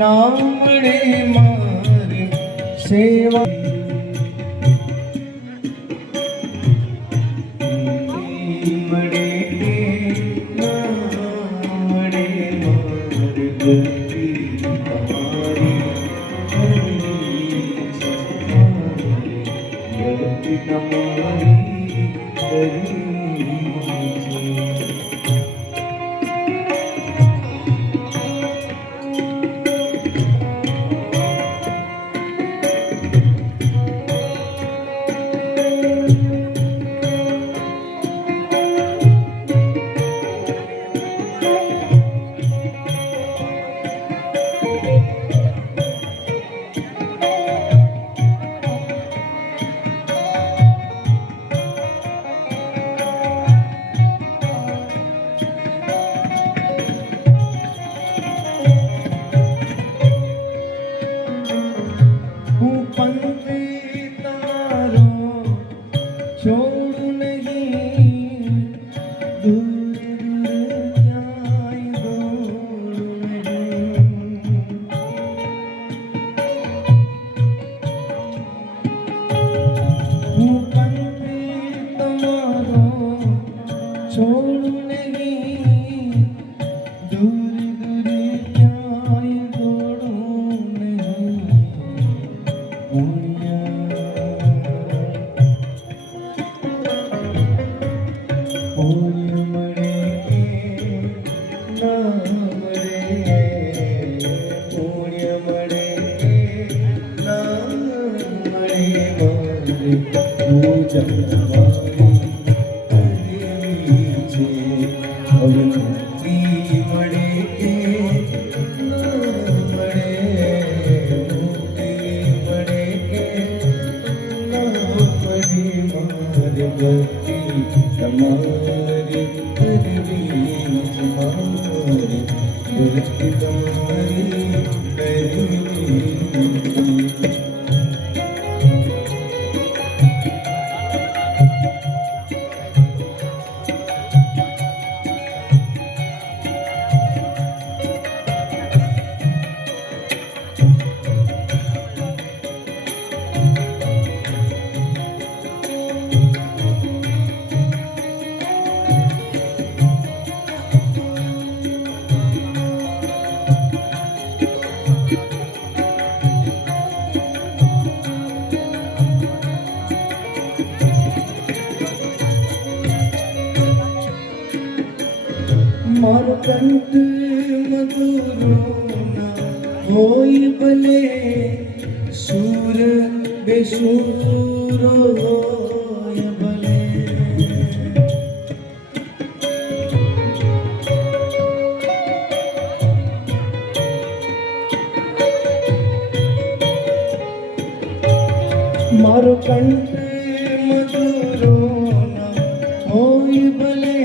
નામડે મારી સેવા મળે નામડે મારી ગતિ તમારી મારો કંઠ મધુરો હોય ભલે સુર બેસુરો હોય ભલે મારો કંઠ મધુરો હોય ભલે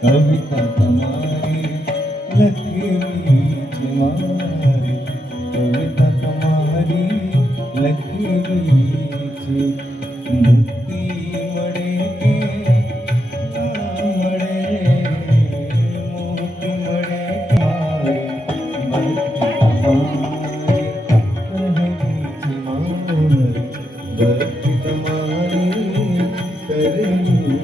કવિતા તમારી લખેલી છે મારી, કવિતા તમારી લખેલી છે. મુક્તિ મળે કે ના મળે, મુક્તિ મળે કે મારી ભક્તિ તમારી કરેલી.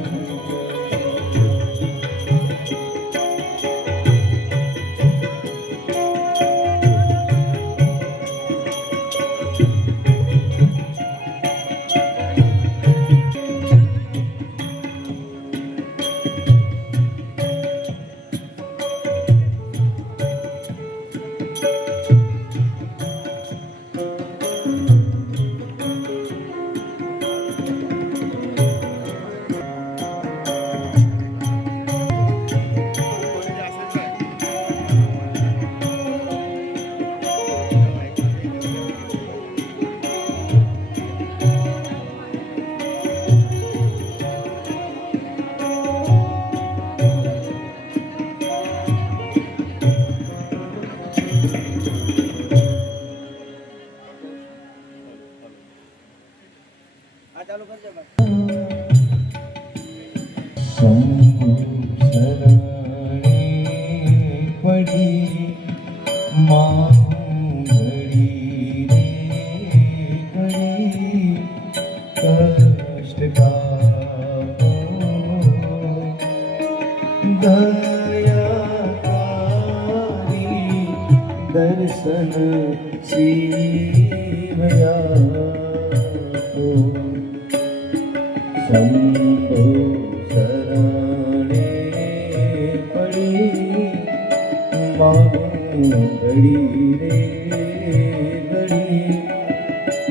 દયાકારી દર્શન શિવયા શંભો શરણે પડી માહું ઘડી રે ઘડી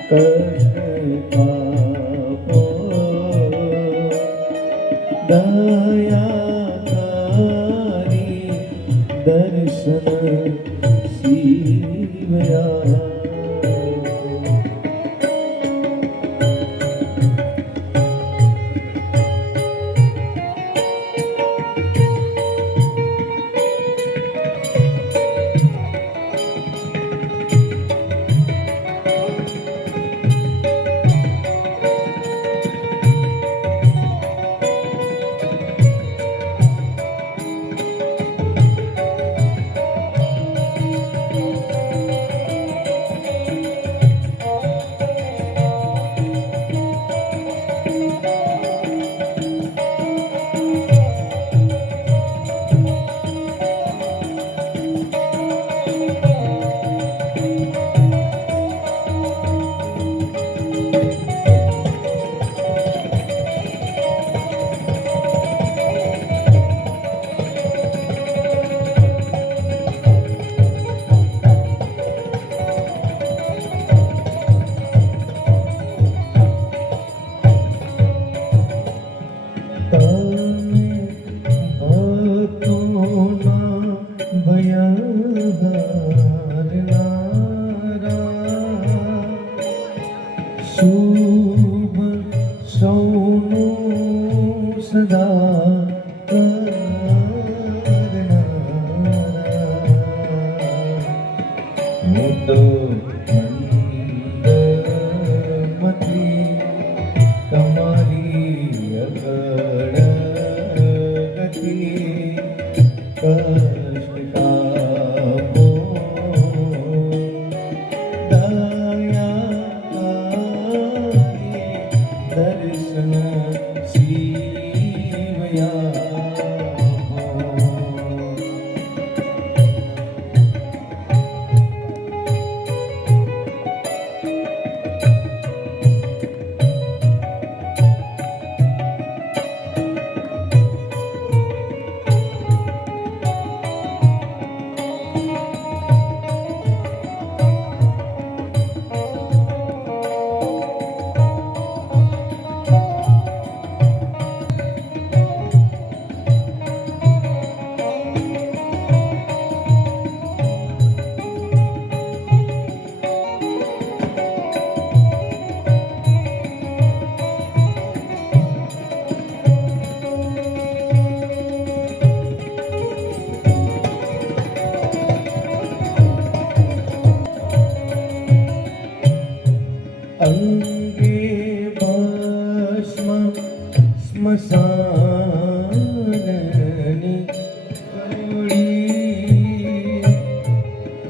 કષ્ટ આપો દયાકારી દર્શન શિવયા શુભ સૌનું સદા હું તો મંદમતી તમારી અગળ ગતિ કષ્ટ કાપો દર્શન શિવયા અંગે ભસ્મ સ્મશાનની ગોળી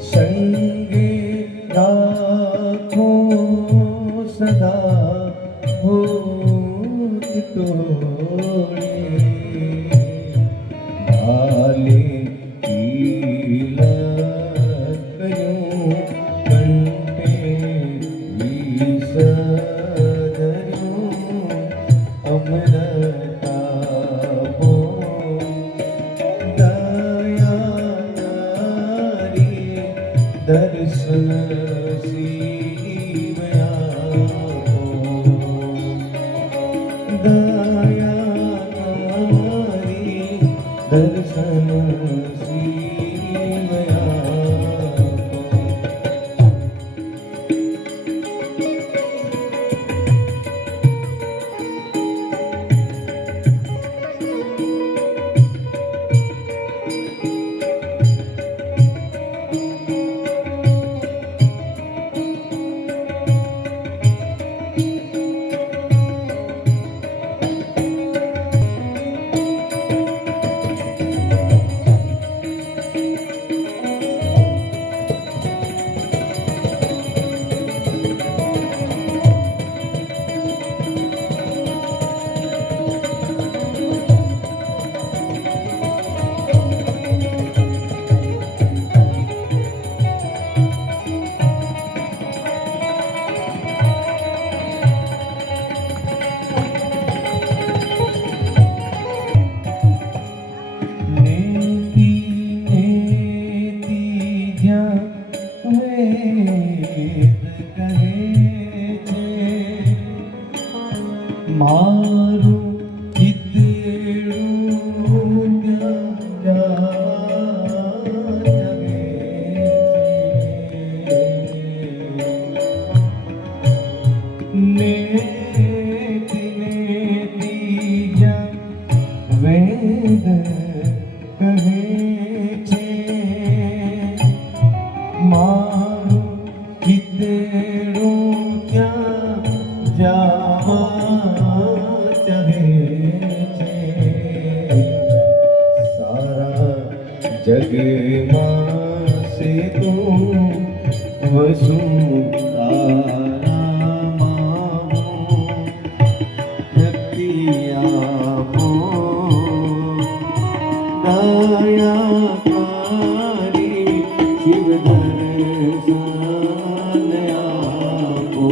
સંગે રાખો સદા ભૂત તોડી ભાલે તિલક કર્યું કંઠે વિસર્યું અમરતાપો દયાકારી દર્શન શિવયા દયાકારી દર્શન શિવયા जग मासे तू वसुंधरा दयाकारी शिव दर्शन आपो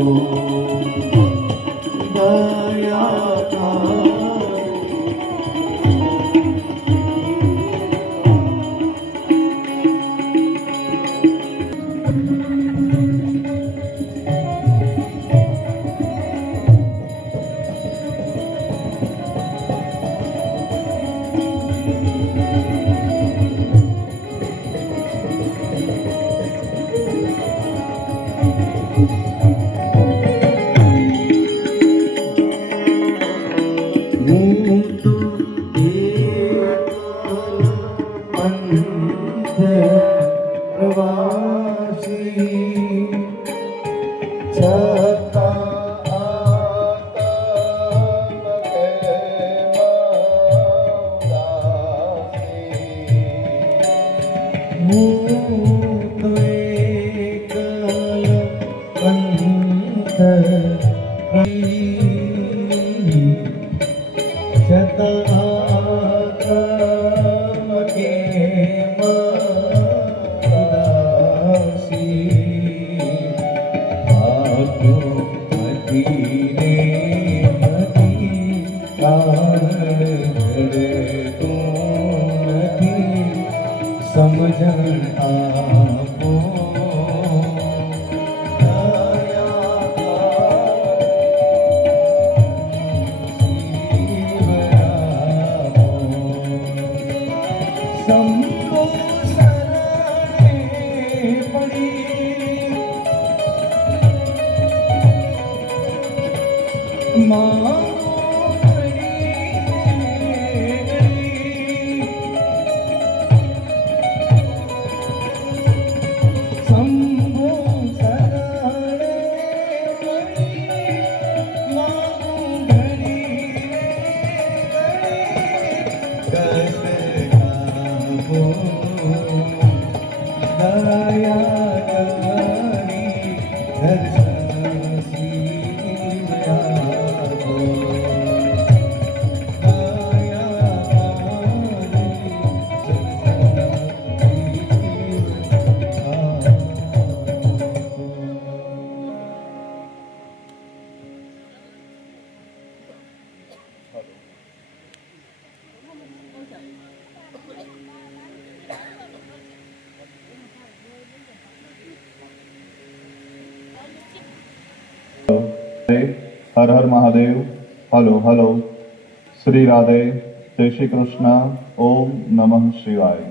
समझण आपो संतो शरणे पड़ी मांगो हर हर महादेव। Hello hello. श्री राधे। जय श्री कृष्ण। ओम नमः शिवाय।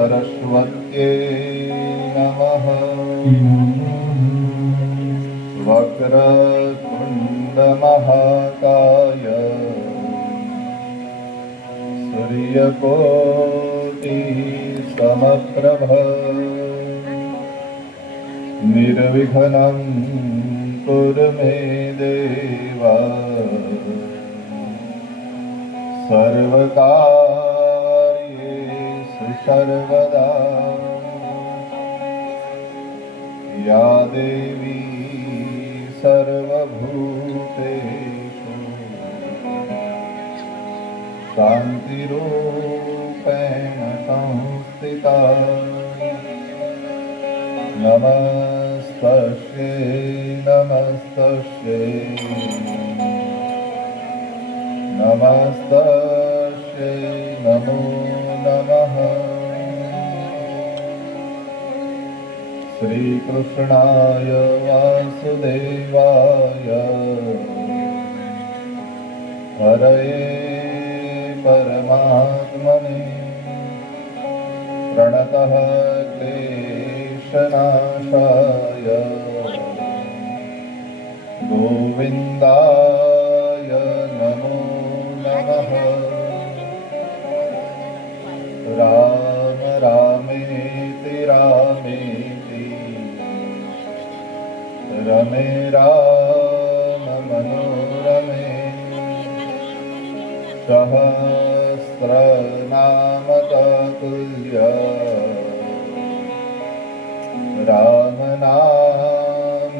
सरस्वत्यै नमः। वक्रतुण्डमहाकाय सूर्यकोटिसमप्रभ निर्विघ्नं कुरु मे देव सर्वकार्येषु सर्वदा। या देवी सर्वभूतेषु शान्तिरूपेण संस्थिता। नमस्तस्यै नमस्तस्यै नमस्तस्यै नमो नमः। श्रीकृष्णाय वासुदेवाय हरये परमात्मने प्रणतः क्लेशनाशाय गोविन्दाय नमो नमः। राम रामेति रामेति रमे राम मनोरमे सहस्रनाम तत्तुल्य राम नाम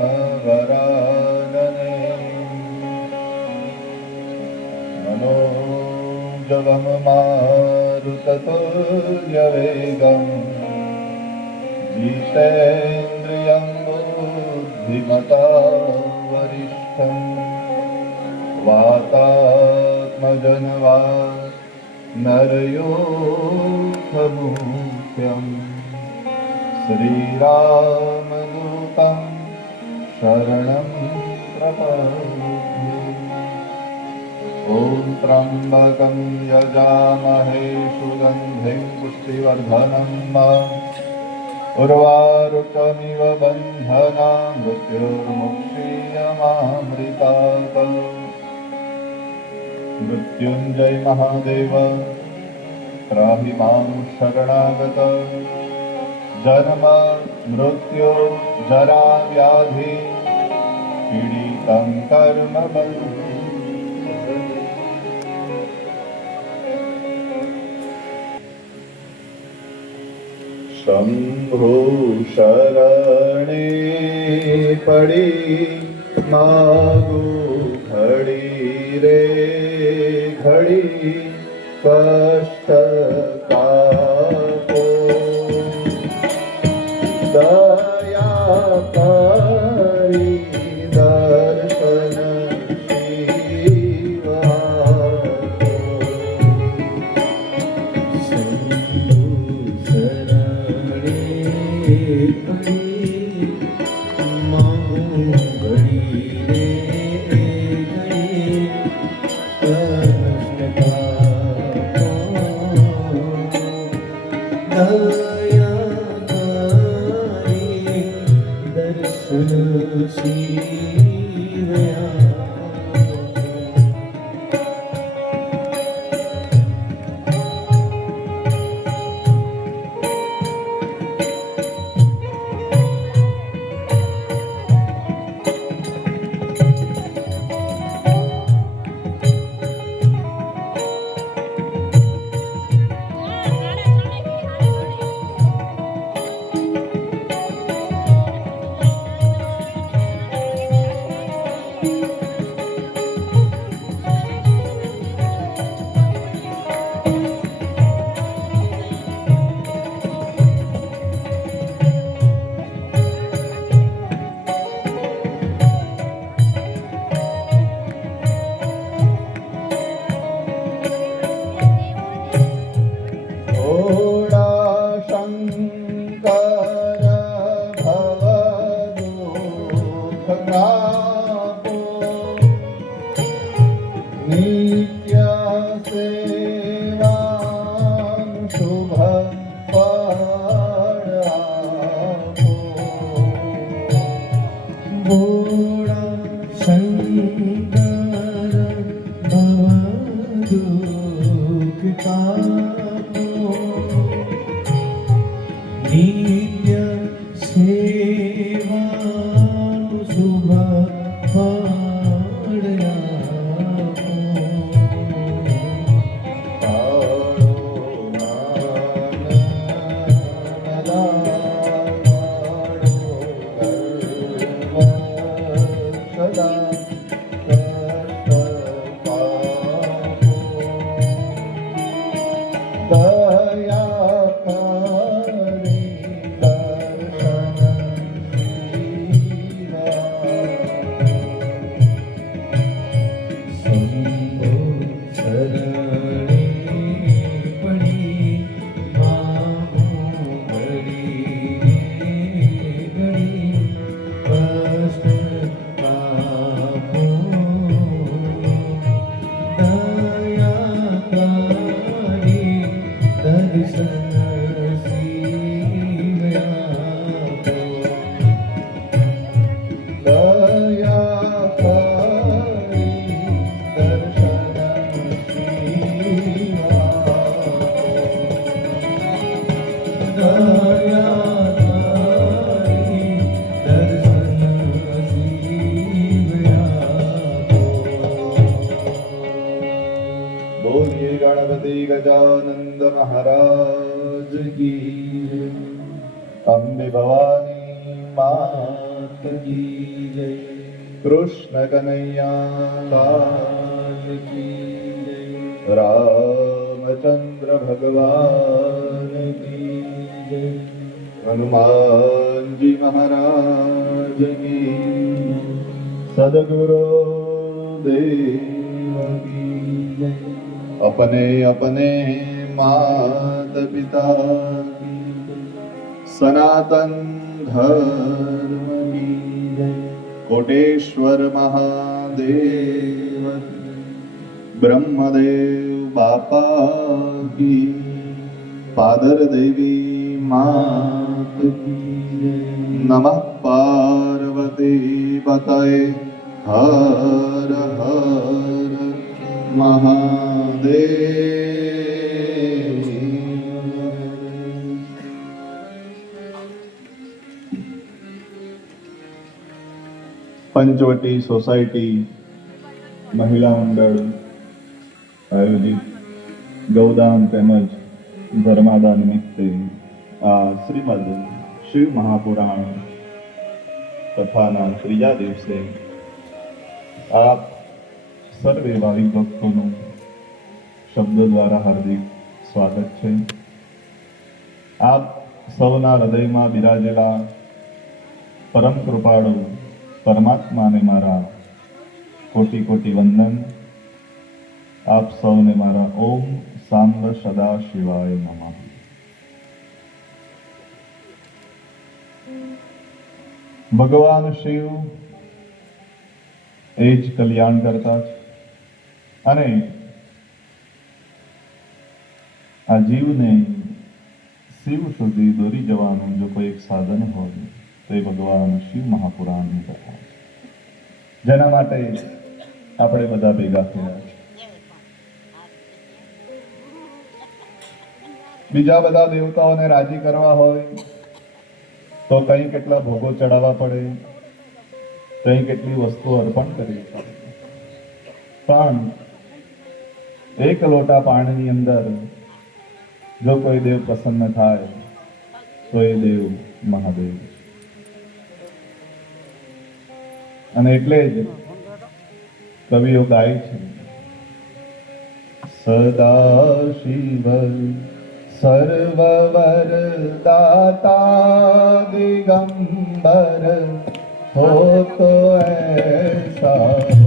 वरानने। मनोजवं मारुततुल्यवेगं जितेन्द्रियं बुद्धिमता वरिष्ठं वातात्मजनवा नरयोधमुख्यं श्रीरामदूतं शरणं प्रपद्ये। ॐ त्र्यम्बकं यजामहे सुगन्धिं पुष्टिवर्धनम् उर्वारुकमिव बन्धनान् मृत्युर्मुक्षीयमामृतात्। मृत्युञ्जय महादेव त्राहि मां शरणागत। जन्म मृत्यु जरा व्याधि पीडितं कर्म बन्धनं। शंभो शरणे पड़ी मागो घड़ी रे घड़ी कष्ट कापो। दया करी दर्शन नित्य सेवा शुभ भोळा शंकर भवदुःख तापो नित्य सेवा शुभ फळ आपो. बोलिए गणपति गजानंद महाराज की जय। अम्बे भवानी मात की जय। कृष्ण कन्हैया लाल की जय। रामचंद्र भगवान की जय। हनुमान जी महाराज की। सदगुरु देव की जय। अपने अपने मात पिता की जय। सनातन धर्म की जय। कोटेश्वर महादेव की। ब्रह्मदेव बापा की। पादर देवी मात की जय। नमः पार्वती पतये हर हर महादेव। पंचवटी सोसायटी महिला मंडल आयोजित गौदान તેમજ ધર્માદા નિમિત્તે આ શ્રીમદ શિવ મહાપુરાણ કથાના ત્રીજા દિવસે આપ સર્વે ભાવિક ભક્તોનું શબ્દ દ્વારા હાર્દિક સ્વાગત છે. આપ સૌના હૃદયમાં બિરાજેલા પરમ કૃપાળુ પરમાત્માને મારા કોટી કોટી વંદન. આપ સૌને મારા ઓમ સાંબ સદા શિવાય નમઃ. ભગવાન શિવ એ જ કલ્યાણ કરતા છે અને આ જીવને શિવ સુધી દોરી જવાનું જો કોઈ એક સાધન હોય તો એ ભગવાન શિવ મહાપુરાણની કથા છે, જેના માટે આપણે બધા ભેગા થયા છે. બીજા બધા દેવતાઓને રાજી કરવા હોય તો કઈ કેટલા ભોગો ચડાવવા પડે, કઈ કેટલી વસ્તુઓ અર્પણ કરવી પડે, પણ એક લોટા પાણીની અંદર જો કોઈ દેવ પ્રસન્ન થાય તો એ દેવ મહાદેવ છે. અને એટલે જ કવિઓ ગાય છે, સદા શિવ સર્વવર દાતા દિગંબર हो तो ऐसा हो.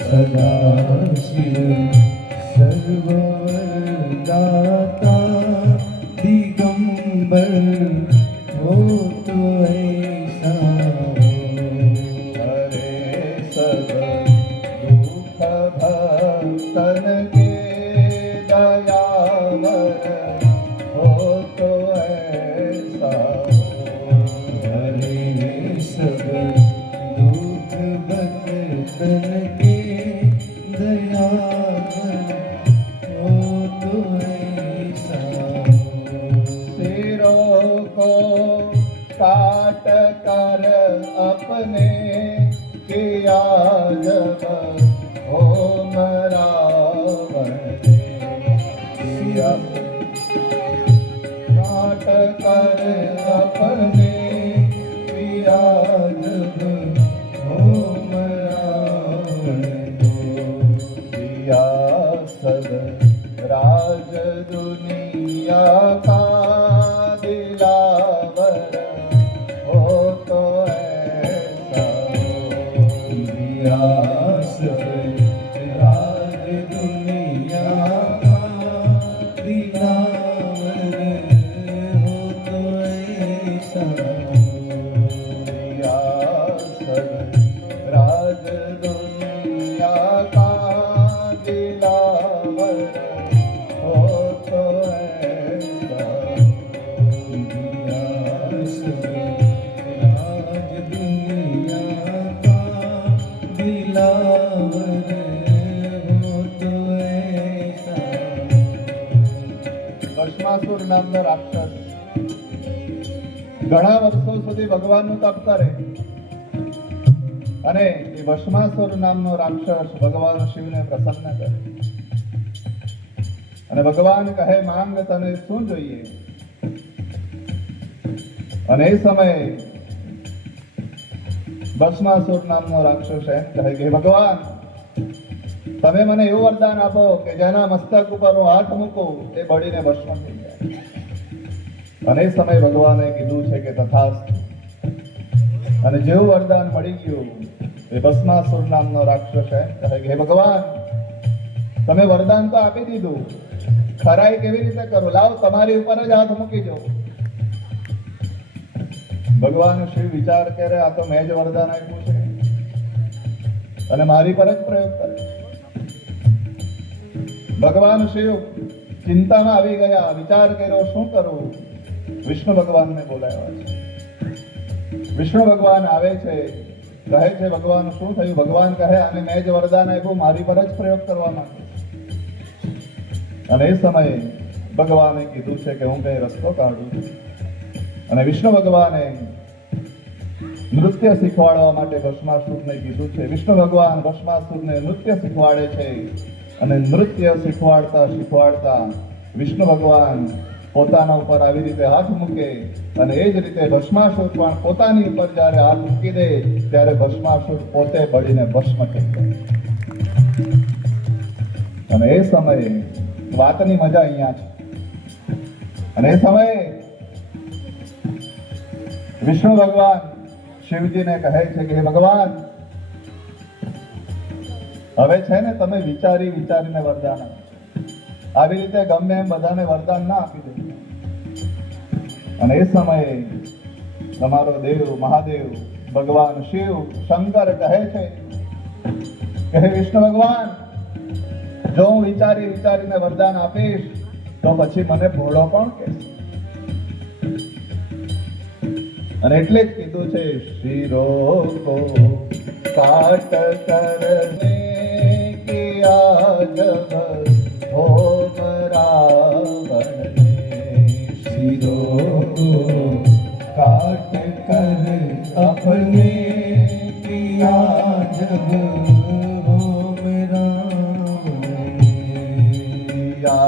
सदा शिव सर्वदाता दिगंबर हो तो ऐसा हो. हरे सब दुख भक्तन के दयावर हो तो ऐसा हो. हरे सब को काट कर अपने किया जब होम रावण ने किया काट कर अपने किया जब होम रावण को किया सब राज दुनिया का दिलावर हो तो ऐसा दिया सब राज दुनिया का दिलावर हो तो ऐसा दिया सब राज दुनिया का दिलावर हो तो ऐसा दिया सब राज दुनिया का दिलावर हो तो ऐसा ભસ્માસુર નામનો રાક્ષસ ઘણા વર્ષો સુધી ભગવાનનું તપ કરે અને એ ભસ્માસુર નામનો રાક્ષસ ભગવાન શિવને પ્રસન્ન કરે અને ભગવાન કહે માંગ તને શું જોઈએ અને એ સમયે ભસ્માસુર નામનો રાક્ષસ એમ કહે કે હે ભગવાન તમે મને એવું વરદાન આપો કે જેના મસ્તક ઉપર હું હાથ મૂકું એ બળીને ભસ્મ થઈ જાય અને એ સમયે ભગવાને કીધું છે કે તથાસ્તુ અને જેવું વરદાન મળી ગયું એ ભસ્માસુર નામનો રાક્ષસ એમ કહે કે હે ભગવાન તમે વરદાન તો આપી દીધું ખરાઈ કેવી રીતે કરું લાવ તમારી ઉપર જ હાથ મૂકી દો ભગવાન શિવ વિચાર કરે આ તો મેં જ વરદાન આપ્યું છે અને મારી પર જ પ્રયોગ કરે ભગવાન શિવ ચિંતામાં આવી ગયા વિચાર કર્યો શું કરું વિષ્ણુ ભગવાનને બોલાવ્યા છે વિષ્ણુ ભગવાન આવે છે કહે છે ભગવાન શું થયું ભગવાન કહે અને મેં જ વરદાન આપ્યું મારી પર જ પ્રયોગ કરવા માંગે અને એ સમયે ભગવાને કીધું છે કે હું કઈ રસ્તો કાઢું અને વિષ્ણુ ભગવાને નૃત્ય શીખવાડવા માટે ભસ્માસુરને કીધું છે વિષ્ણુ ભગવાન ભસ્માસુરને નૃત્ય શીખવાડે છે અને નૃત્ય શીખવાડતા શીખવાડતા વિષ્ણુ ભગવાન પોતાના ઉપર આવી રીતે હાથ મૂકે અને એ જ રીતે ભસ્માસુર પણ પોતાની ઉપર જ્યારે હાથ મૂકી દે ત્યારે ભસ્માસુર પોતે બળીને ભસ્મ થઈ જાય અને એ સમયે વાતની મજા અહીંયા છે અને એ સમયે વિષ્ણુ ભગવાન શિવજીને કહે છે કે હે ભગવાન હવે છે ને તમે વિચારી વિચારીને વરદાન આપો આવી રીતે ગમે એમ બધાને વરદાન ના આપી દે અને એ સમયે તમારો દેવ મહાદેવ ભગવાન શિવ શંકર કહે છે કે હે વિષ્ણુ ભગવાન જો હું વિચારી વિચારીને વરદાન આપીશ તો પછી મને ભોળો કોણ કહેશે અને એટલે જ કીધું છે શિરો કો કાટ કરને કિયા જબ હો રાવણ ને सिरो को काट कर अपने किया जब हो मेरा या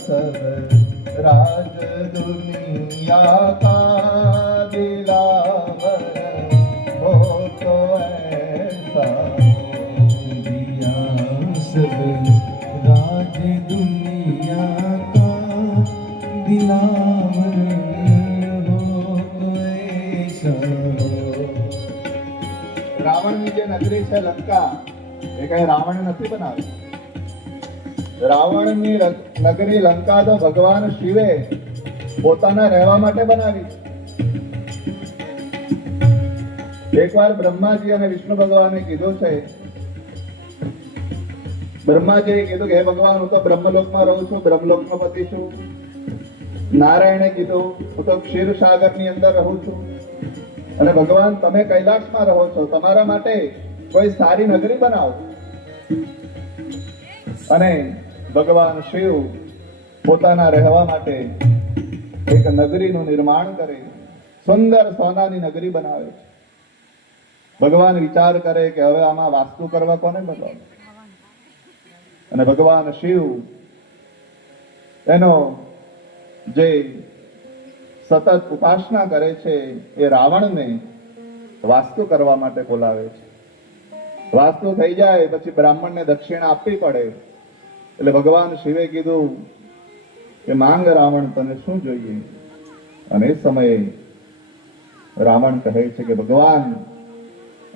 सब राज दुनिया का दिलावर हो तो ऐसा दिया सब राज दुनिया का दिलावर हो तो ऐसा રાવણની જે નગરી છે લંકા એ કઈ રાવણે નથી બનાવી રાવણની નગરી લંકા તો ભગવાન શિવે પોતાના રહેવા માટે બનાવી એકવાર બ્રહ્માજી અને વિષ્ણુ ભગવાને કીધું છે બ્રહ્માજીએ કીધું કે હે ભગવાન હું તો બ્રહ્મલોકમાં રહું છું બ્રહ્મલોકનો પતિ છું નારાયણે કીધું હું તો ક્ષીરસાગરની અંદર રહું છું અને ભગવાન તમે કૈલાસમાં રહો છો તમારા માટે કોઈ સારી નગરી બનાવો અને ભગવાન શિવ પોતાના રહેવા માટે એક નગરીનું નિર્માણ કરે, સુંદર સોનાની નગરી બનાવે છે. ભગવાન વિચાર કરે કે હવે આમાં વાસ્તુ કરવા કોને બોલાવે, અને ભગવાન શિવ એનો જે સતત ઉપાસના કરે છે એ રાવણને વાસ્તુ કરવા માટે બોલાવે છે. વાસ્તુ થઈ જાય પછી બ્રાહ્મણને દક્ષિણા આપવી પડે. એટલે ભગવાન શિવે કીધું કે માંગ રાવણ, તને શું જોઈએ? અને એ સમયે રાવણ કહે છે કે ભગવાન,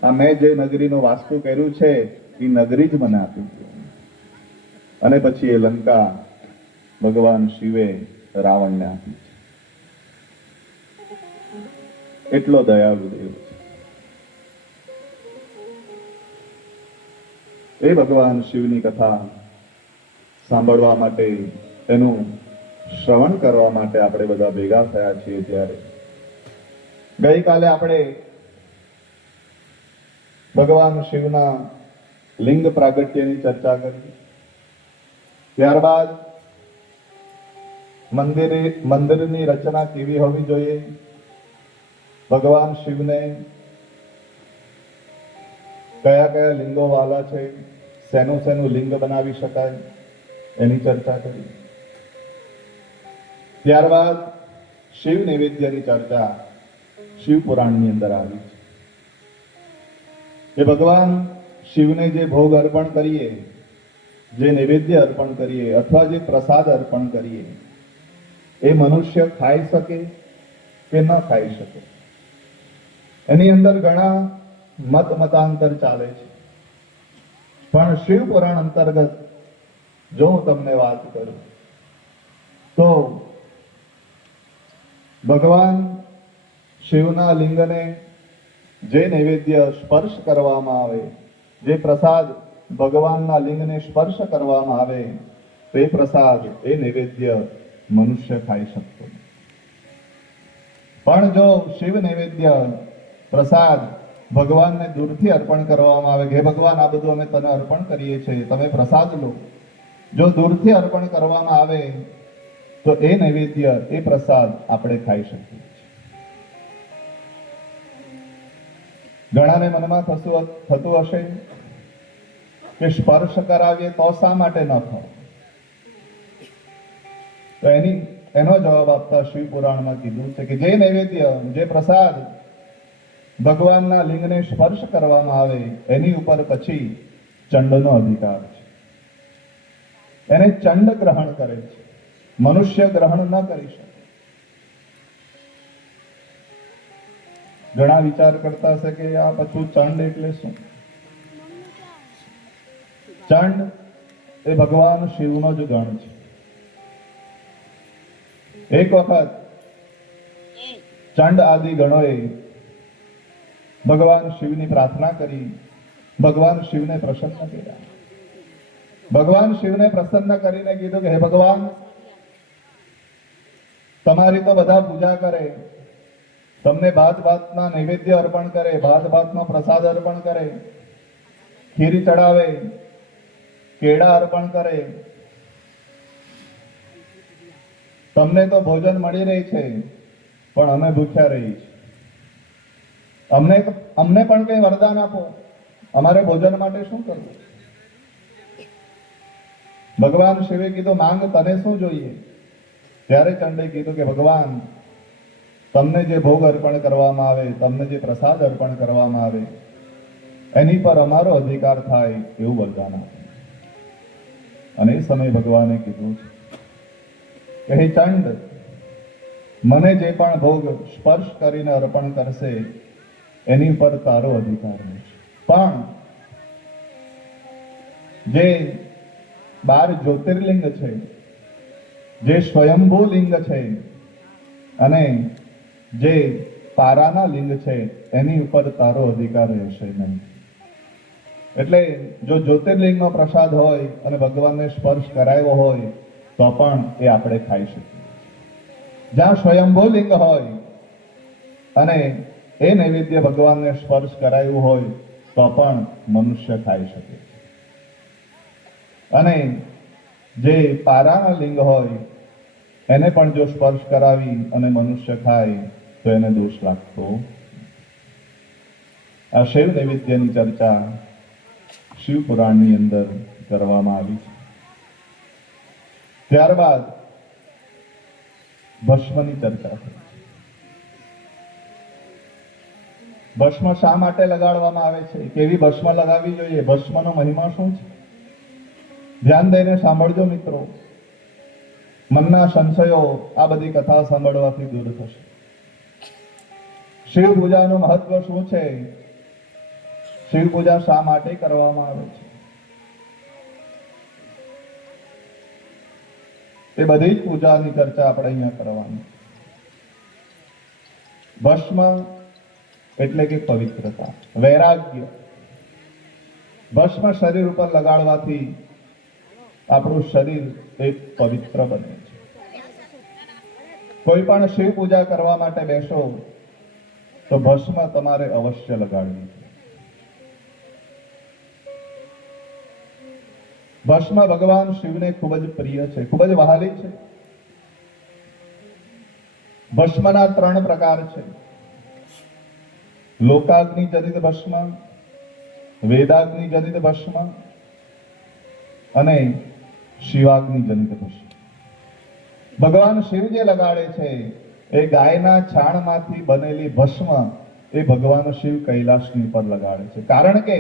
આ મેં જે નગરીનો વાસ્તુ કર્યું છે એ નગરી જ મને આપી દો. અને પછી એ લંકા ભગવાન શિવે રાવણને આપી છે. એટલો દયાળુ દેવ છે. એ ભગવાન શિવની કથા સાંભળવા માટે, એનું શ્રવણ કરવા માટે આપણે બધા ભેગા થયા છીએ. ત્યારે ગઈકાલે આપણે ભગવાન શિવના લિંગ પ્રાગટ્યની ચર્ચા કરી. ત્યારબાદ મંદિરની રચના કેવી હોવી જોઈએ, ભગવાન શિવને કયા કયા લિંગો વાલા છે, શેનું શેનું લિંગ બનાવી શકાય, એની ચર્ચા કરી. ત્યારબાદ શિવ નૈવેદ્યની ચર્ચા શિવ પુરાણની અંદર આવી છે કે ભગવાન શિવને જે ભોગ અર્પણ કરીએ, જે નૈવેદ્ય અર્પણ કરીએ અથવા જે પ્રસાદ અર્પણ કરીએ, એ મનુષ્ય ખાઈ શકે કે ન ખાઈ શકે. એની અંદર ઘણા મતાંતર ચાલે છે. પણ શિવ પુરાણ અંતર્ગત જો હું તમને વાત કરું તો ભગવાન શિવના લિંગને જે નૈવેદ્ય સ્પર્શ કરવામાં આવે, જે પ્રસાદ ભગવાનના લિંગને સ્પર્શ કરવામાં આવે, તે પ્રસાદ, એ નૈવેદ્ય મનુષ્ય ખાઈ શકતો નથી. પણ જો શિવ નૈવેદ્ય પ્રસાદ ભગવાનને દૂરથી અર્પણ કરવામાં આવે કે ભગવાન, આ બધું અમે તને અર્પણ કરીએ છીએ, તમે પ્રસાદ લો, જો દૂરથી અર્પણ કરવામાં આવે તો એ નૈવેદ્ય, એ પ્રસાદ આપણે ખાઈ શકીએ છીએ. ઘણાને મનમાં થતું હશે કે સ્પર્શ કરાવીએ તો શા માટે ન ખાવ? તો એનો જવાબ આપતા શિવ પુરાણમાં કીધું છે કે જે નૈવેદ્ય, જે પ્રસાદ ભગવાનના લિંગને સ્પર્શ કરવામાં આવે એની ઉપર પછી ચંડનો અધિકાર છે. એને ચંડ ગ્રહણ કરે છે, મનુષ્ય ગ્રહણ ન કરી શકે. ઘણા વિચાર કરતા હશે કે આ પાછું ચંડ એટલે શું? ચંડ એ ભગવાન શિવનો જ ગણ છે. એક વખત ચંડ આદિ ગણોએ ભગવાન શિવની પ્રાર્થના કરી, ભગવાન શિવને પ્રસન્ન કર્યા. ભગવાન શિવને પ્રસન્ન કરીને કીધું કે હે ભગવાન, તમારી તો બધા પૂજા કરે, તમને ભાત ભાતના નૈવેદ્ય અર્પણ કરે, ભાત ભાતનો પ્રસાદ અર્પણ કરે, ખીર ચડાવે, કેળા અર્પણ કરે, તમને તો ભોજન મળી રહી છે, પણ અમે ભૂખ્યા રહી છે. અમને પણ કઈ વરદાન આપો, અમારે ભોજન માટે શું કરવું? ભગવાન શિવે કીધું, માંગ, તને શું જોઈએ? ત્યારે ચંડે કીધું કે ભગવાન, તમને જે ભોગ અર્પણ કરવામાં આવે, તમને જે પ્રસાદ અર્પણ કરવામાં આવે, એની પર અમારો અધિકાર થાય એવું વરદાન આપો. અને એ સમયે ભગવાને કીધું કે હે ચંડ, મને જે પણ ભોગ સ્પર્શ કરીને અર્પણ કરશે એની પર તારો અધિકાર રહેશે. પણ જે 12 જ્યોતિર્લિંગ છે, જે સ્વયંભૂ લિંગ છે અને જે પારાના લિંગ છે, એની ઉપર તારો અધિકાર રહેશે નહીં. એટલે જો જ્યોતિર્લિંગનો પ્રસાદ હોય અને ભગવાનને સ્પર્શ કરાયો હોય તો પણ એ આપણે ખાઈ શકીએ. જ્યાં સ્વયંભૂ લિંગ હોય અને એ નૈવેદ્ય ભગવાનને સ્પર્શ કરાયું હોય તો પણ મનુષ્ય ખાઈ શકે. અને જે પારાના લિંગ હોય એને પણ જો સ્પર્શ કરાવી અને મનુષ્ય ખાય તો એને દોષ લાગતો. આ શિવ નૈવેદ્યની ચર્ચા શિવ પુરાણની અંદર કરવામાં આવી છે. ત્યારબાદ ભસ્મની ચર્ચા થઈ. ભસ્મ શા માટે લગાડવામાં આવે છે, કેવી ભસ્મ લગાવવી જોઈએ, ભસ્મનો મહિમા શું છે, ધ્યાન દઈને સાંભળજો મિત્રો. મનના સંશયો આ બધી કથા સાંભળવાથી દૂર થશે. શિવ પૂજાનું મહત્વ શું છે, શિવ પૂજા શા માટે કરવામાં આવે છે, એ બધી જ પૂજાની ચર્ચા આપણે અહીંયા કરવાની. ભસ્મ એટલે કે પવિત્રતા, વૈરાગ્ય. ભસ્મ શરીર ઉપર લગાડવાથી આપણું શરીર એક પવિત્ર બને છે. કોઈ પણ શિવ પૂજા કરવા માટે બેસો તો ભસ્મ તમારે અવશ્ય લગાડવી છે. ભસ્મ ભગવાન શિવને ખૂબ જ પ્રિય છે, ખૂબ જ વહાલી છે. ભસ્મના 3 પ્રકાર છે: લોકાગ્નિ જનિત ભસ્મ, વેદાગ્નિ જનિત ભસ્મ અને શિવાગ્નિ જનિત ભસ્મ. ભગવાન શિવ જે લગાડે છે એ ગાયના છાણમાંથી બનેલી ભસ્મ એ ભગવાન શિવ કૈલાસની પર લગાડે છે. કારણ કે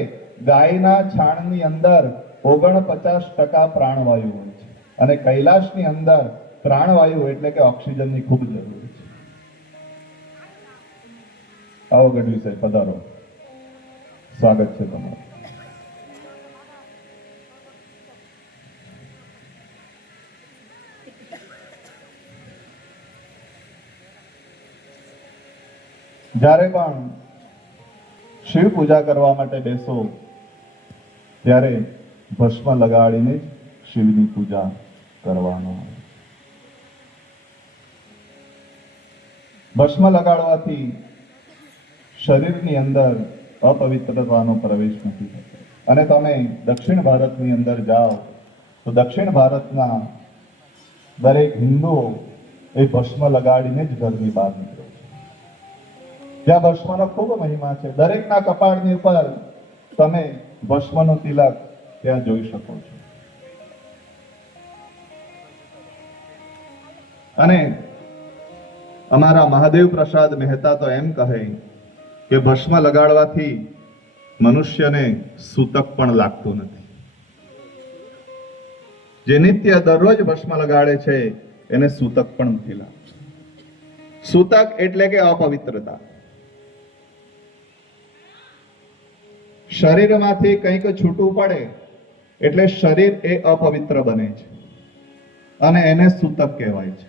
ગાયના છાણની અંદર 49% પ્રાણવાયુ હોય છે અને કૈલાસની અંદર પ્રાણવાયુ એટલે કે ઓક્સિજનની ખૂબ જરૂર છે. આવો ગઢવી સાહેબ, પધારો, સ્વાગત છે તમારું. જ્યારે પણ શિવ પૂજા કરવા માટે બેસો ત્યારે ભસ્મ લગાડીને જ શિવની પૂજા કરવાનો. ભસ્મ લગાડવાથી શરીરની અંદર અપવિત્રતાનો પ્રવેશ નથી થતો. અને તમે દક્ષિણ ભારતની અંદર જાઓ તો દક્ષિણ ભારતના દરેક હિન્દુઓ એ ભસ્મ લગાડીને જ ઘરની બહાર નીકળે છે. ત્યાં ભસ્મનો ખૂબ મહિમા છે. દરેકના કપાળની ઉપર તમે ભસ્મનો તિલક ત્યાં જોઈ શકો છો. અને અમારા મહાદેવ પ્રસાદ મહેતા તો એમ કહે કે ભસ્મ લગાડવાથી મનુષ્યને સૂતક પણ લાગતું નથી. જે નિત્ય દરરોજ ભસ્મ લગાડે છે એને સૂતક પણ નથી લાગતું. સૂતક એટલે કે અપવિત્રતા. શરીરમાંથી કંઈક છૂટું પડે એટલે શરીર એ અપવિત્ર બને છે અને એને સૂતક કહેવાય છે.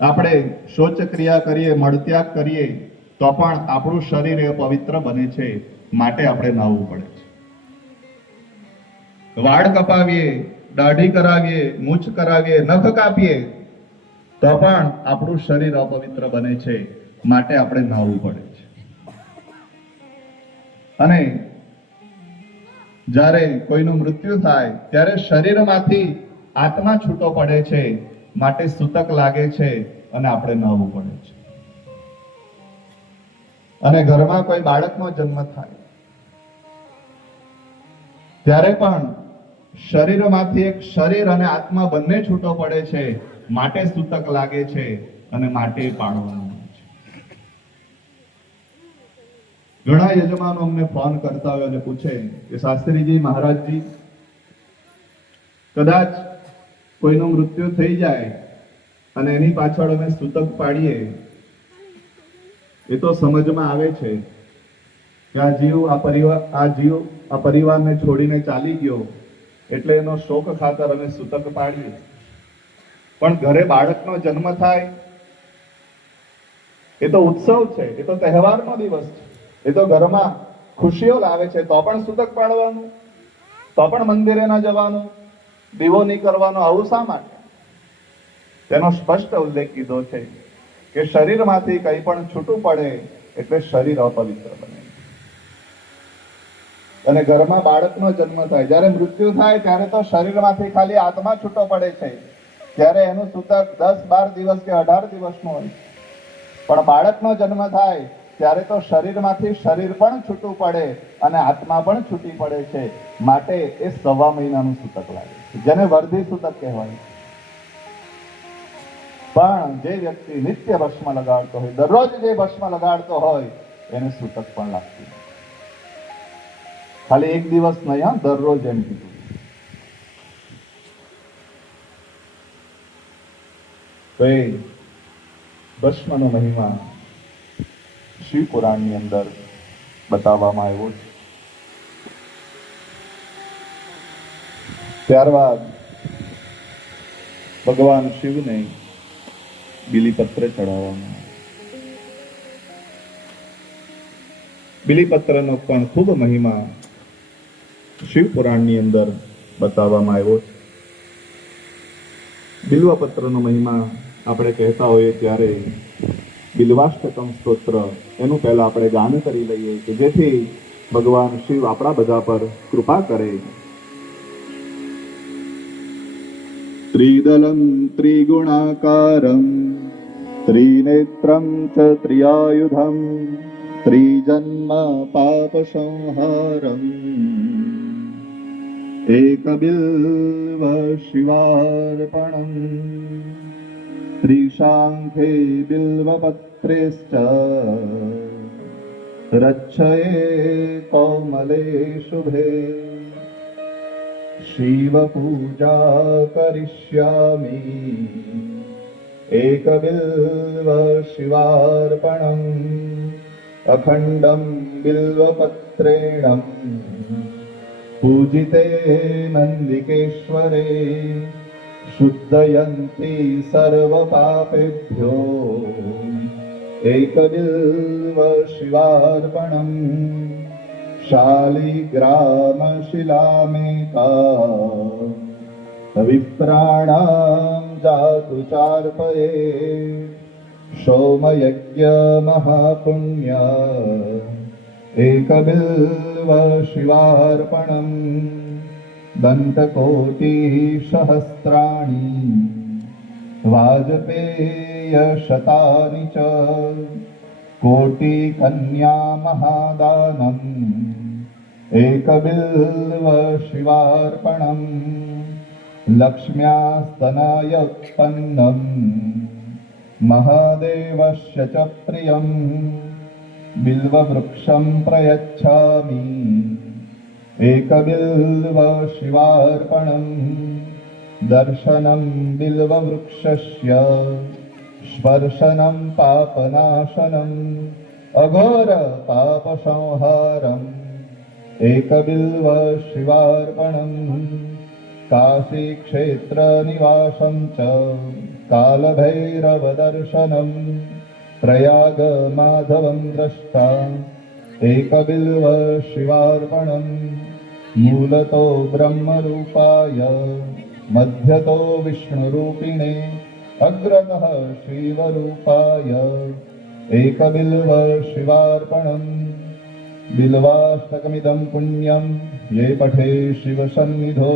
આપણે શૌચ ક્રિયા કરીએ, મળત્યાગ કરીએ તો પણ આપણું શરીર એ પવિત્ર બને છે, માટે આપણે નાહવું પડે છે. વાળ કપાવીએ, દાઢી કરાવીએ, મૂછ કરાવીએ, નખ કાપીએ તો પણ આપણું શરીર અપવિત્ર બને છે, માટે આપણે નાહવું પડે છે. અને જ્યારે કોઈનું મૃત્યુ થાય ત્યારે શરીરમાંથી આત્મા છૂટો પડે છે, માટે સૂતક લાગે છે અને આપણે નાહવું પડે છે. અને ઘરમાં કોઈ બાળકનો જન્મ થાય ત્યારે પણ શરીરમાંથી એક શરીર અને આત્મા બંને છૂટો પડે છે, માટે સૂતક લાગે છે અને માટે પાડવાનું હોય છે. ઘણા યજમાનો અમને ફોન કરતા હોય અને પૂછે કે શાસ્ત્રીજી, મહારાજજી, કદાચ કોઈનું મૃત્યુ થઈ જાય અને એની પાછળ અમે સૂતક પાડીએ, એ તો સમજમાં આવે છે કે આ જીવ આ પરિવારને છોડીને ચાલી ગયો એટલે એનો શોક ખાતર અમે સૂતક પાડીએ. પણ ઘરે બાળકનો જન્મ થાય એ તો ઉત્સવ છે, એ તો તહેવારનો દિવસ છે, એ તો ઘરમાં ખુશીઓ લાવે છે, તો પણ સૂતક પાડવાનું, તો પણ મંદિરે ના જવાનું, દીવો નહીં કરવાનો, આવું શા માટે? તેનો સ્પષ્ટ ઉલ્લેખ કીધો છે કે શરીરમાંથી કંઈ પણ છૂટું પડે એટલે શરીર અપવિત્ર બને. અને ઘરમાં બાળકનો જન્મ થાય, જ્યારે મૃત્યુ થાય ત્યારે તો શરીરમાંથી ખાલી આત્મા છૂટો પડે છે, ત્યારે એનું સૂતક 10-12 દિવસ કે 18 દિવસનું હોય. પણ બાળકનો જન્મ થાય ત્યારે તો શરીરમાંથી શરીર પણ છૂટું પડે અને આત્મા પણ છૂટી પડે છે. માટે એ 1.25 મહિનાનું સૂતક લાગે છે, જેને વર્ધી સૂતક કહેવાય. પણ જે વ્યક્તિ નિત્ય ભસ્મ લગાડતો હોય, દરરોજ જે ભસ્મ લગાડતો હોય, એને સૂતક પણ લાગતું નથી. ખાલી એક દિવસ નહીં, હા, દરરોજ એમ કીધું. તો એ ભસ્મનો મહિમા શિવ પુરાણની અંદર બતાવવામાં આવ્યો છે. ત્યારબાદ ભગવાન શિવને બિલીપત્ર ચડાવવામાં આવે. બિલીપત્રનો પણ ખૂબ મહિમા શિવ પુરાણની અંદર બતાવવામાં આવ્યો છે. બિલ્વપત્રનો મહિમા આપણે કહેતા હોઈએ ત્યારે બિલ્વાષ્ટકમ સ્તોત્ર એનું પહેલા આપણે ગાન કરી લઈએ કે જેથી ભગવાન શિવ આપણા બધા પર કૃપા કરે. ત્રિદલમ ત્રિગુણાકારમ ત્રિનેત્રમ ચ ત્રિયાયુધમ ત્રિજન્મ પાપ સંહારમ એકબિલ્વ શિવાર્પણમ ત્રિશાંખે બિલ્વપત્રેશ્ચ રક્ષયે કૌમલે શુભે શિવ પૂજા કરિષ્યામિ એકબિલ્વ શિવાર્પણમ અખંડમ બિલ્વપત્રેણ પૂજિતે નંદિકેશ્વરે શુદ્ધયંતી સર્વ પાપેભ્યો એકબિલ્વ શિવાર્પણમ શાલિગ્રામ શિલામેકા વિપ્રાણામ જાતુ ચાર્પયે સોમયજ્ઞ મહાપુણ્ય એકબિલ્વ શિવાર્પણમ દંતકોટિ સહસ્રાણી વાજપેય શતાની ચ કોટિ કન્યા મહાદાનમ એકબિલ્વ શિવાર્પણમ લક્ષ્મ્યાસ્તનાય ઉત્પન્નમ મહાદેવસ્ય ચ પ્રિયમ બિલ્વવૃક્ષમ પ્રયચ્છામિ એકબિલ્વ શિવાર્પણમ દર્શનમ બિલ્વવૃક્ષસ્ય સ્પર્શનમ પાપનાશનમ અઘોર પાપ સંહારમ એકબિલ્વ શિવાર્પણમ કાશી ક્ષેત્ર નિવાસમ ચ કાલભૈરવ દર્શનમ પ્રયાગ માધવમ દ્રષ્ટા એકબિલ્વ શિવાર્પણમ મૂલતો બ્રહ્મરૂપાય મધ્યતો વિષ્ણુરૂપિણે અગ્રતઃ શિવરૂપાય એકબિલ્વ શિવાર્પણમ બિલ્વાષ્ટકમિદં પુણ્યમ યે પઠે શિવસન્નિધો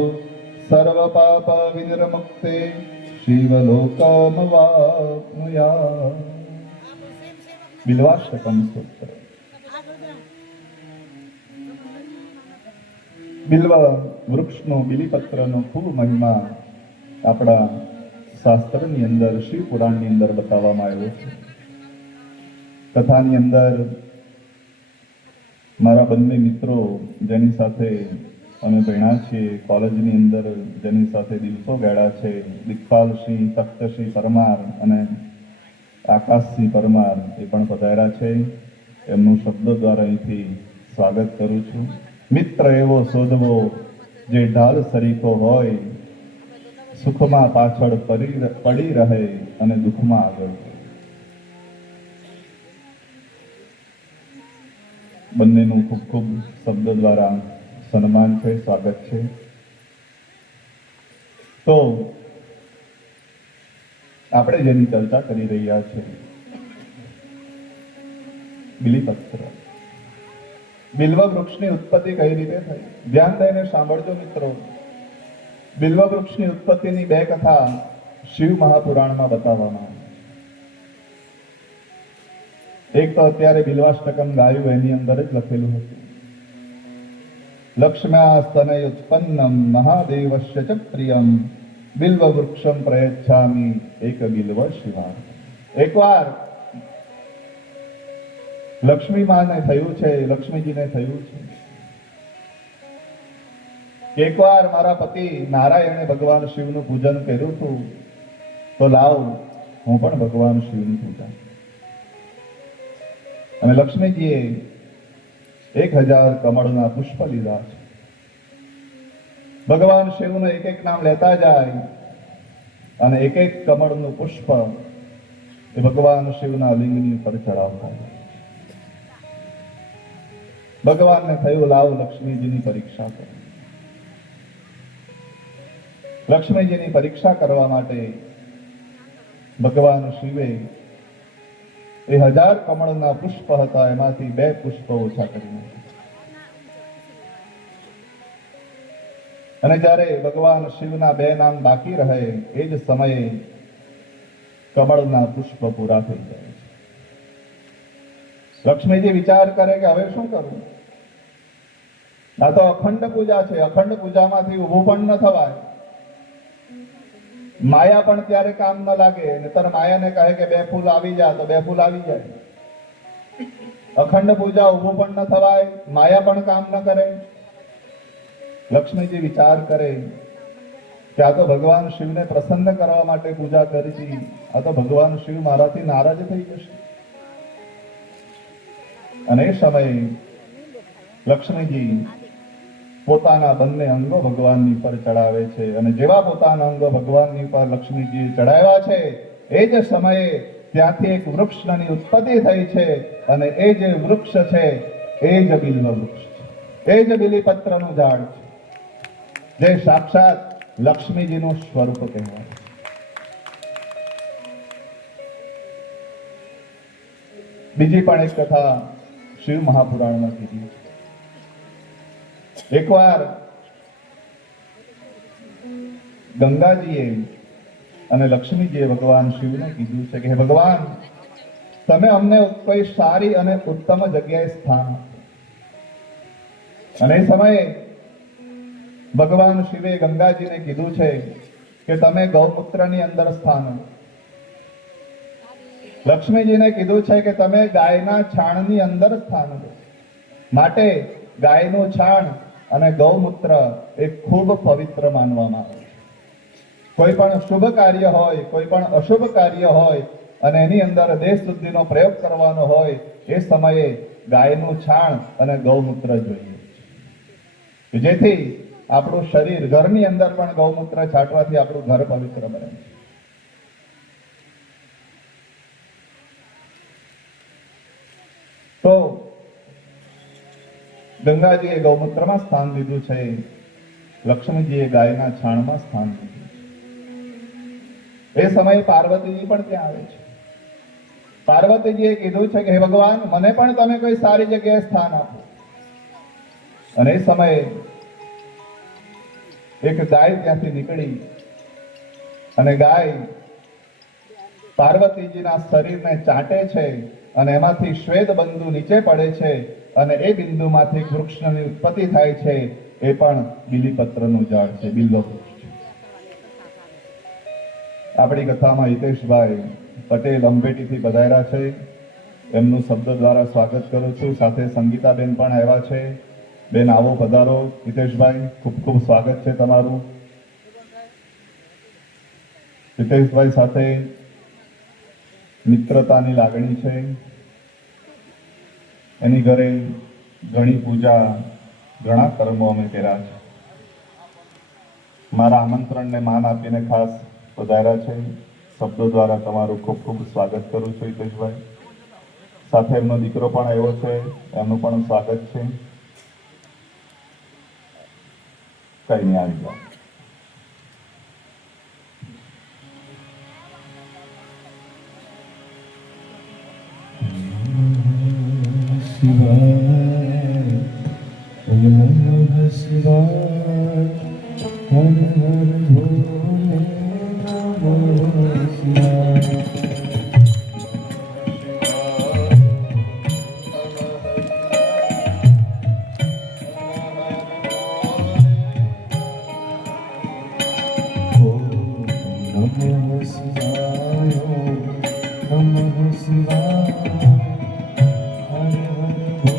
સર્વપાપ વિનિર્મુક્તે શિવલોકમવાપ્નુયાત. બિલ્વાષ્ટકમ સ્તોત્ર. બિલ્વ વૃક્ષનો બિલીપત્રનો ખૂબ મહિમા આપણા શાસ્ત્રની અંદર શિવ પુરાણની અંદર બતાવવામાં આવ્યો છે. કથાની અંદર મારા બંને મિત્રો જેની સાથે અમે ભણ્યા છીએ, કોલેજની અંદર જેની સાથે દિવસો ગાળ્યા છે, દિગ્પાલસિંહ તખ્તસિંહ પરમાર અને આકાશસિંહ પરમાર એ પણ પધાર્યા છે. એમનું શબ્દો દ્વારા અહીંથી સ્વાગત કરું છું. મિત્ર એવો શોધવો જે ઢાલ સરીખો હોય, સુખમાં પાછળ પડી રહે અને દુઃખમાં આગળ. બંનેનું ખૂબ ખૂબ શબ્દ દ્વારા સન્માન છે, સ્વાગત છે. તો આપણે જેની ચર્ચા કરી રહ્યા છે બિલીપત્ર. બિલ્વ વૃક્ષની ઉત્પત્તિ કઈ રીતે થઈ? ધ્યાન દઈને સાંભળજો મિત્રો. બિલ્વ વૃક્ષની ઉત્પત્તિની બે કથા શિવ મહાપુરાણમાં બતાવવામાં આવી. એક તો અત્યારે બિલ્વાષ્ટકમ ગાયું એની અંદર જ લખેલું હતું. લક્ષ્મ્યા સ્તનય ઉત્પન્નમ મહાદેવસ્ય ચ પ્રિયમ બિલ્વ વૃક્ષમ પ્રયચ્છામિ એક બિલ્વ શિવા. એકવાર લક્ષ્મી માને થયું છે, લક્ષ્મીજીને થયું છે કે એકવાર મારા પતિ નારાયણે ભગવાન શિવનું પૂજન કર્યું હતું, તો લાવ હું પણ ભગવાન શિવનું પૂજન. અને લક્ષ્મીજીએ 1000 કમળના પુષ્પ લીધા છે. ભગવાન શિવનું એક એક નામ લેતા જાય અને એક એક કમળનું પુષ્પ એ ભગવાન શિવના લિંગની ઉપર ચડાવતા જાય. ભગવાનને થયું લાવ લક્ષ્મીજીની પરીક્ષા કરો. લક્ષ્મીજીની પરીક્ષા કરવા માટે ભગવાન શિવે એ 1000 કમળના પુષ્પ હતા એમાંથી 2 પુષ્પ ઓછા કરી નાખ્યા. અને જ્યારે ભગવાન શિવના 2 નામ બાકી રહે એ જ સમયે કમળના પુષ્પ પૂરા થઈ જાય છે. લક્ષ્મીજી વિચાર કરે કે હવે શું કરવું? આ તો અખંડ પૂજા છે, અખંડ પૂજામાંથી ઊભું પણ ન થવાય. માયા પણ ત્યારે કામ ન લાગે. નહીતર માયાને કહે કે 2 ફૂલ આવી જા તો 2 ફૂલ આવી જાય. અખંડ પૂજા ઊભું પણ ન થવાય, માયા પણ કામ ન કરે. લક્ષ્મીજી વિચાર કરે કે આ તો ભગવાન શિવને પ્રસન્ન કરવા માટે પૂજા કરી હતી, આ તો ભગવાન શિવ મારાથી નારાજ થઈ જશે. અને એ સમયે લક્ષ્મીજી પોતાના બંને અંગો ભગવાનની પર ચડાવે છે. અને જેવા પોતાના અંગો ભગવાનની પર લક્ષ્મીજીએ ચડાવ્યા છે એ જ સમયે ત્યાંથી એક વૃક્ષની ઉત્પત્તિ થઈ છે. અને એ જે વૃક્ષ છે એ જ બિલ્વ વૃક્ષ છે, એ જ બિલીપત્રનું ઝાડ છે, જે સાક્ષાત લક્ષ્મીજીનું સ્વરૂપ કહેવાય. બીજી પણ એક કથા શિવ મહાપુરાણમાં કીધી છે. એકવાર ગંગાજીએ અને લક્ષ્મીજીએ ભગવાન શિવને કીધું છે કે હે ભગવાન, તમે અમને કોઈ સારી અને ઉત્તમ જગ્યાએ સ્થાન આપો. અને એ સમયે ભગવાન શિવે ગંગાજીને કીધું છે કે તમે ગૌમૂત્રની અંદર સ્થાન આપો. લક્ષ્મીજીને કીધું છે કે તમે ગાયના છાણની અંદર સ્થાન આપો. માટે ગાયનું છાણ અને ગૌમૂત્ર એ ખૂબ પવિત્ર માનવામાં આવે છે. કોઈ પણ શુભ કાર્ય હોય, કોઈ પણ અશુભ કાર્ય હોય અને એની અંદર દેહ શુદ્ધિનો પ્રયોગ કરવાનો હોય એ સમયે ગાયનું છાણ અને ગૌમૂત્ર જોઈએ, જેથી આપણું શરીર, ઘરની અંદર પણ ગૌમૂત્ર છાંટવાથી આપણું ઘર પવિત્ર બને છે. તો ગંગાજીએ ગૌમૂત્રમાં સ્થાન લીધું છે, લક્ષ્મીજીએ ગાયના છાણમાં સ્થાન લીધું છે. એ સમયે પાર્વતીજી પણ ત્યાં આવે છે. પાર્વતીજીએ કીધું છે કે હે ભગવાન, મને પણ તમે કોઈ સારી જગ્યાએ સ્થાન આપો. અને એ સમયે એક ગાય ત્યાંથી નીકળી અને ગાય પાર્વતીજીના શરીરને ચાટે છે અને એમાંથી શ્વેત બિંદુ નીચે પડે છે અને એ બિંદુમાંથી વૃક્ષની ઉત્પત્તિ થાય છે. એ પણ બિલીપત્રનું ઝાડ છે, બિલ્વ વૃક્ષ છે. આપણી કથામાં હિતેશભાઈ પટેલ અંબેટીથી પધાર્યા છે. એમનું શબ્દ દ્વારા સ્વાગત કરું છું. સાથે સંગીતાબેન પણ આવ્યા છે. બેન, આવો, પધારો. હિતેશભાઈ, ખૂબ ખૂબ સ્વાગત છે તમારું. હિતેશભાઈ સાથે મિત્રતાની લાગણી છે. એની ઘરે ઘણી પૂજા, ઘણા કર્મો અમે કર્યા છે. મારા આમંત્રણને માન આપીને ખાસ પધાર્યા છે. શબ્દો દ્વારા તમારું ખૂબ ખૂબ સ્વાગત કરું છું હિતેશભાઈ. સાથે એમનો દીકરો પણ આવ્યો છે, એમનું પણ સ્વાગત છે. કઈ નહીં, આવી જાઓ. શિવાય શિવાય હર હર ભોલે નમઃ શિવાય નમઃ શિવાય નમઃ શિવાય હર હર ભોલે નમઃ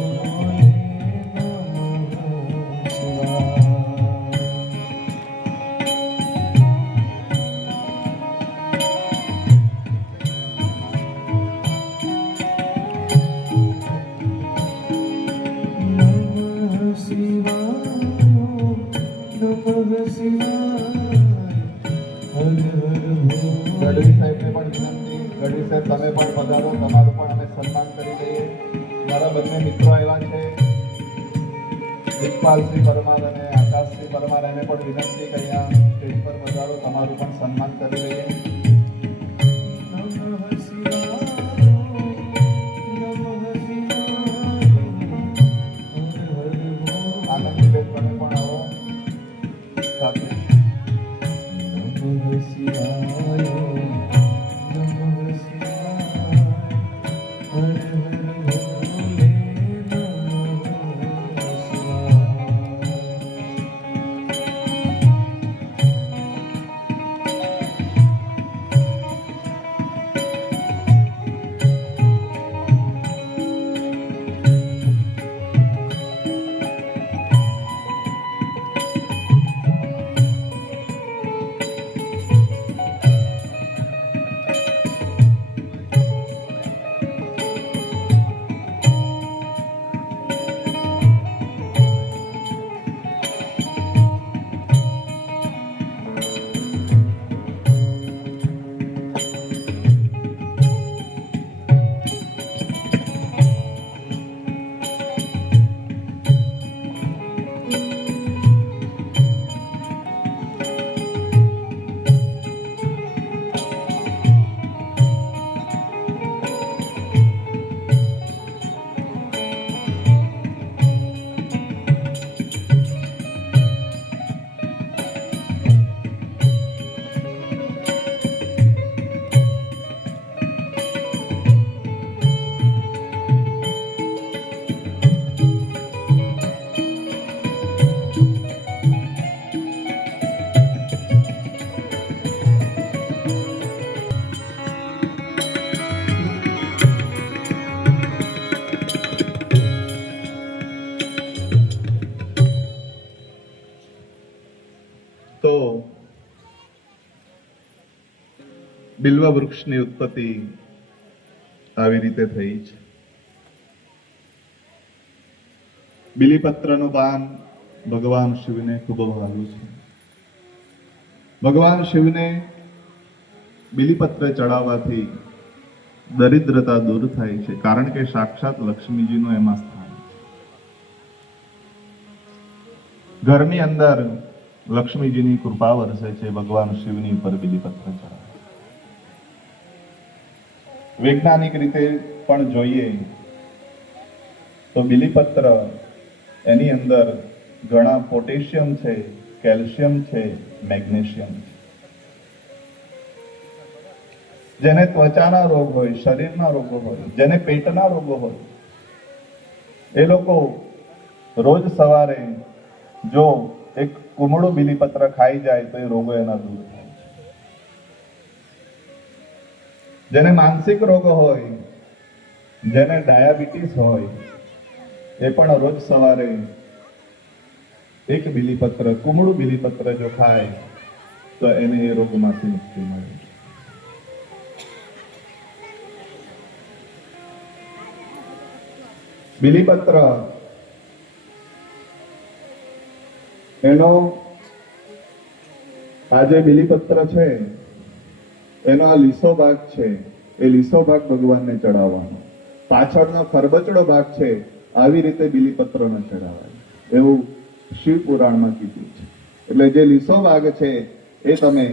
શિવાય નમઃ શિવાય નમઃ શિવાય હર હર ભોલે ગઢવી સાહેબને પણ વિનંતી, ગઢવી સાહેબ તમે પણ પધારો, તમારું પણ અમે સન્માન કરી લઈએ. મારા બંને મિત્રો આવ્યા છે, દિગપાલસિંહ પરમાર અને આકાશસિંહ પરમાર, એને પણ વિનંતી કે અહીંયા સ્ટેજ પર પધારો, તમારું પણ સન્માન કરી લઈએ. નમઃ શિવાય નમઃ શિવાય હર હર ભોલે આનંદીબેન તમે પણ આવો સાથે. નમઃ શિવાય નમઃ શિવાય હર હર ભોલે નમઃ તો બિલ્વ વૃક્ષની ઉત્પત્તિ આવી રીતે થઈ છે. બિલીપત્રનું પાન ભગવાન શિવને ખૂબ ભાવ્યું છે. ભગવાન શિવને બિલીપત્ર ચડાવવાથી દરિદ્રતા દૂર થાય છે, કારણ કે સાક્ષાત લક્ષ્મીજીનું એમાં સ્થાન છે. ઘરની અંદર લક્ષ્મીજીની કૃપા વરસે છે ભગવાન શિવની ઉપર બિલીપત્ર ચડાવે. વૈજ્ઞાનિક રીતે પણ જોઈએ તો બિલીપત્ર એની અંદર ઘણા પોટેશિયમ છે, કેલ્શિયમ છે, મેગ્નેશિયમ છે. જેને ત્વચાના રોગ હોય, શરીરના રોગો હોય, જેને પેટના રોગો હોય, એ લોકો રોજ સવારે જો એક કુમળું બિલીપત્ર ખાઈ જાય તો એ રોગો એના દૂર થાય છે. જેને માનસિક રોગો હોય, જેને ડાયાબિટીસ હોય, એ પણ રોજ સવારે એક બિલીપત્ર, કુમળું બિલીપત્ર જો ખાય તો એને એ રોગમાંથી મુક્તિ મળે. બિલીપત્ર એનો આ જે બિલીપત્ર છે એનો આ લીસો ભાગ છે, એ લીસો ભાગ ભગવાનને ચડાવવાનો. પાછળનો ખરબચડો ભાગ છે, આવી રીતે બિલીપત્રને ચડાવાય એવું શિવ પુરાણમાં કીધું છે. એટલે જે લીસો ભાગ છે એ તમે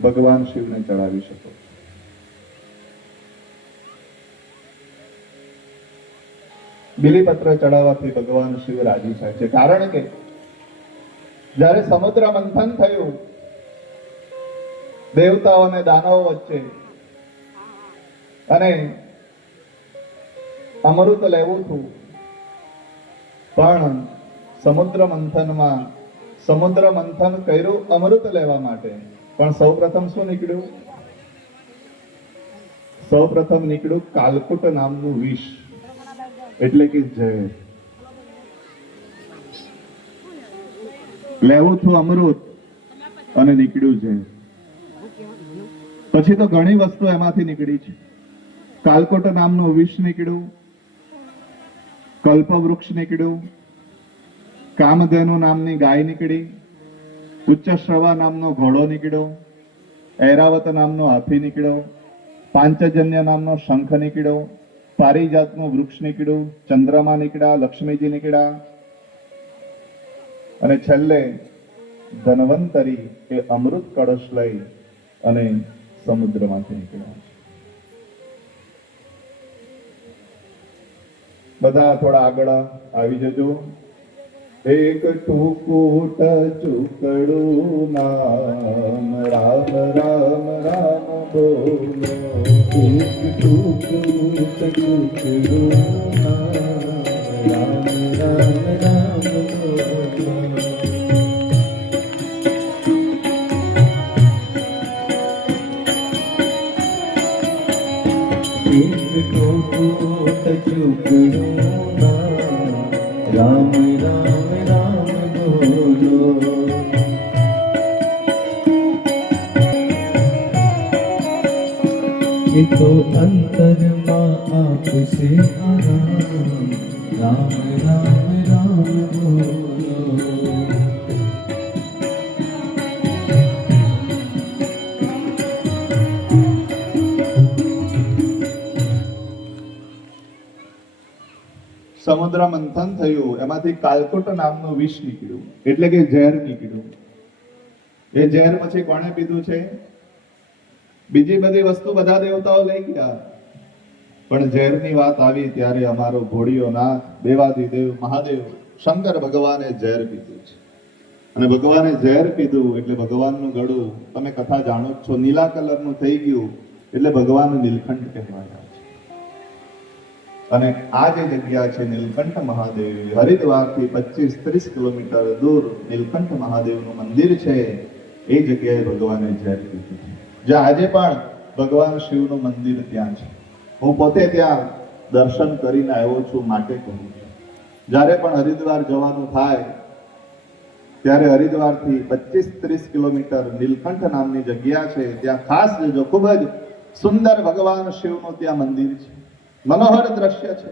ભગવાન શિવને ચડાવી શકો. બિલીપત્ર ચડાવવાથી ભગવાન શિવ રાજી થાય છે, કારણ કે જ્યારે સમુદ્ર મંથન થયું દેવતાઓ અને દાનવો વચ્ચે અને અમૃત લેવું હતું, પણ સમુદ્ર મંથન કર્યું અમૃત લેવા માટે, પણ સૌપ્રથમ શું નીકળ્યું? સૌપ્રથમ નીકળ્યું કાલકુટ નામનું વિષ, એટલે કે ઝેર. લેવું છું અમૃત અને નીકળ્યું ઝેર. પછી તો ઘણી વસ્તુ એમાંથી નીકળી છે. કાલકોટ નામનું વિષ નીકળ્યું, કલ્પવૃક્ષ નીકળ્યું, કામધેનુ નામની ગાય નીકળી, ઉચ્ચશ્રવા નામનો ઘોડો નીકળ્યો, ઐરાવત નામનો હાથી નીકળ્યો, પાંચજન્ય નામનો શંખ નીકળ્યો, પારિજાતનું વૃક્ષ નીકળ્યું, ચંદ્રમા નીકળ્યા, લક્ષ્મીજી નીકળ્યા, અને છેલ્લે ધન્વંતરી એ અમૃત કળશ લઈ અને સમુદ્રમાંથી નીકળ્યા. બધા થોડા આગળ આવી જજો. એક ટુકુટ ચૂકડું નામ રામ રામ રામ બોલો. એક ટુકુટ ચૂકડું નામ રામ રામ રામ બોલો. એક ટુકુટ ચૂકડું નામ રામ રામ રામ બોલો. ये तो अंतर माँ आपसे आराम राम राम राम बोलो. સમુદ્ર મંથન થયું, એમાંથી કાલકુટ નામનું વિષ નીકળ્યું, એટલે કે ઝેર નીકળ્યું. એ ઝેર પછી કોણે પીધું છે? બીજી બધી વસ્તુ બધા દેવતાઓ લઈ ગયા, પણ ઝેરની વાત આવી ત્યારે અમારો ઘોડિયો નાથ દેવાધિદેવ મહાદેવ શંકર ભગવાને ઝેર પીધું છે. અને ભગવાને ઝેર પીધું એટલે ભગવાનનું ગળું, તમે કથા જાણો જ છો, નીલા કલરનું થઈ ગયું, એટલે ભગવાન નીલકંઠ કહેવાયા છે. અને આ જે જગ્યા છે નીલકંઠ મહાદેવ, હરિદ્વારથી 25-30 કિલોમીટર દૂર નીલકંઠ મહાદેવનું મંદિર છે. એ જગ્યાએ ભગવાને ઝેર પીધું છે, જ્યાં આજે પણ ભગવાન શિવનું મંદિર ત્યાં છે. હું પોતે ત્યાં દર્શન કરીને આવ્યો છું, માટે કહું છું. જ્યારે પણ હરિદ્વાર જવાનું થાય ત્યારે હરિદ્વારથી 25-30 કિલોમીટર નીલકંઠ નામની જગ્યા છે, ત્યાં ખાસ જજો. ખૂબ જ સુંદર ભગવાન શિવનું ત્યાં મંદિર છે, મનોહર દ્રશ્ય છે.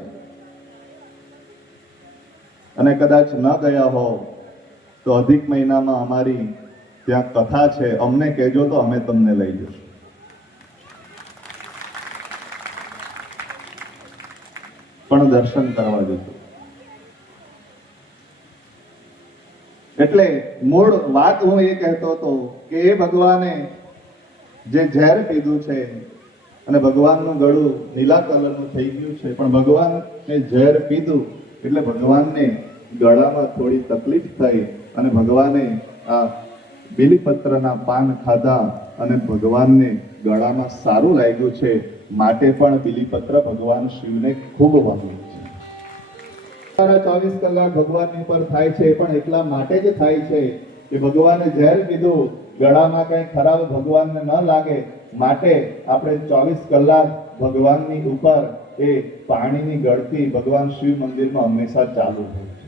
અને કદાચ ન ગયા હો તો અધિક મહિનામાં અમારી ત્યાં કથા છે, અમને કહેજો તો અમે તમને લઈ જઈશું. પણ દર્શન કરવા જજો. એટલે મૂળ વાત હું એ કહેતો હતો કે એ ભગવાને જે ઝેર પીધું છે અને ભગવાનનું ગળું નીલા કલરનું થઈ ગયું છે, પણ ભગવાને ઝેર પીધું એટલે ભગવાનને ગળામાં થોડી તકલીફ થઈ અને ભગવાને આ બીલીપત્રના પાન ખાધા અને ભગવાનને ગળામાં સારું લાગ્યું છે, માટે પણ બીલીપત્ર ભગવાન શિવને ખૂબ વહાવ્યું છે. 24 કલાક ભગવાનની ઉપર થાય છે, પણ એટલા માટે જ થાય છે કે ભગવાને ઝેર પીધું, ગળામાં કઈ ખરાબ ભગવાનને ન લાગે, માટે આપણે 24 કલાક ભગવાનની ઉપર એ પાણીની ગળતી ભગવાન શિવ મંદિરમાં હંમેશા ચાલુ હોય છે.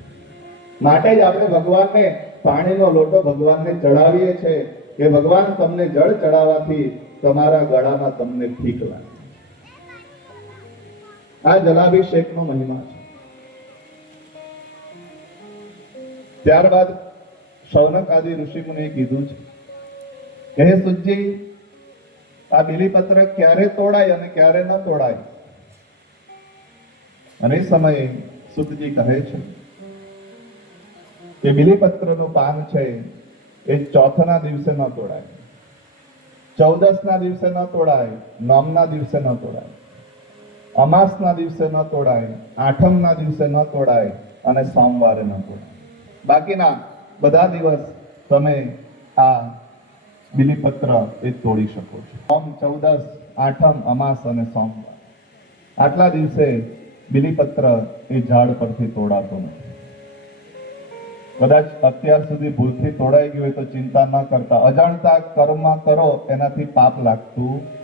માટે જ આપણે ભગવાનને પાણીનો લોટો ભગવાનને ચડાવીએ છીએ કે ભગવાન તમને જળ ચડાવવાથી તમારા ગળામાં તમને ઠીક લાગે. આ જલાભિષેકનો મહિમા છે. ત્યારબાદ શૌનક આદિ ઋષિમુનિએ કીધું છે કે હે સુતજી, આ બીલીપત્ર ક્યારે તોડાય અને ક્યારે ન તોડાય? અને એ સમયે સુતજી કહે છે કે બીલીપત્રનું પાન છે એ ચોથના દિવસે ન તોડાય, 14ના દિવસે ન તોડાય, 9ના દિવસે ન તોડાય, અમાસના દિવસે ન તોડાય, 8મના દિવસે ન તોડાય અને સોમવારે ન તોડાય. બાકીના બધા દિવસ તમે આ બિલીપત્ર એ તોડી શકો છો. સોમ 14, આઠમ, અમાસ અને સોમવાર, આટલા દિવસે બિલીપત્ર એ ઝાડ પરથી તોડાતો નથી. કદાચ અત્યાર સુધી ભૂલથી તોડાઈ ગયું હોય તો ચિંતા ન કરતા, અજાણતા કર્મ કરો એનાથી પાપ લાગતું નથી.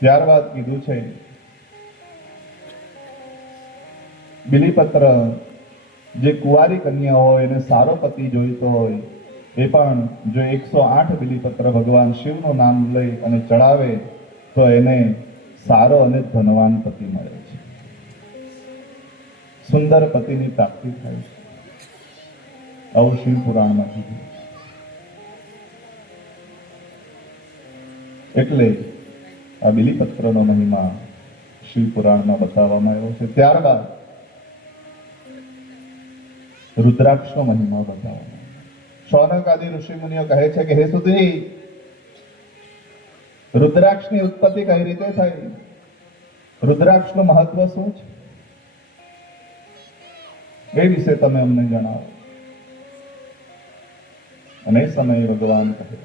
ત્યારબાદ કીધું છે બિલીપત્ર જે કુંવારી કન્યા હોય એને સારો પતિ જોઈતો હોય એ પણ જો 108 બિલીપત્ર ભગવાન શિવનું નામ લઈ અને ચડાવે તો એને સારો અને ધનવાન પતિ મળે છે, સુંદર પતિની પ્રાપ્તિ થાય છે. આવું શિવ પુરાણમાં કીધું. એટલે આ બિલીપત્રનો મહિમા શિવ પુરાણમાં બતાવવામાં આવ્યો છે. ત્યારબાદ રુદ્રાક્ષનો મહિમા બતાવવામાં. શૌનક આદિ ઋષિ મુનિઓ કહે છે કે હે સુધી, રુદ્રાક્ષની ઉત્પત્તિ કઈ રીતે થઈ? રુદ્રાક્ષનું મહત્વ શું છે? એ વિશે તમે અમને જણાવો. અને એ સમયે ભગવાન કહે છે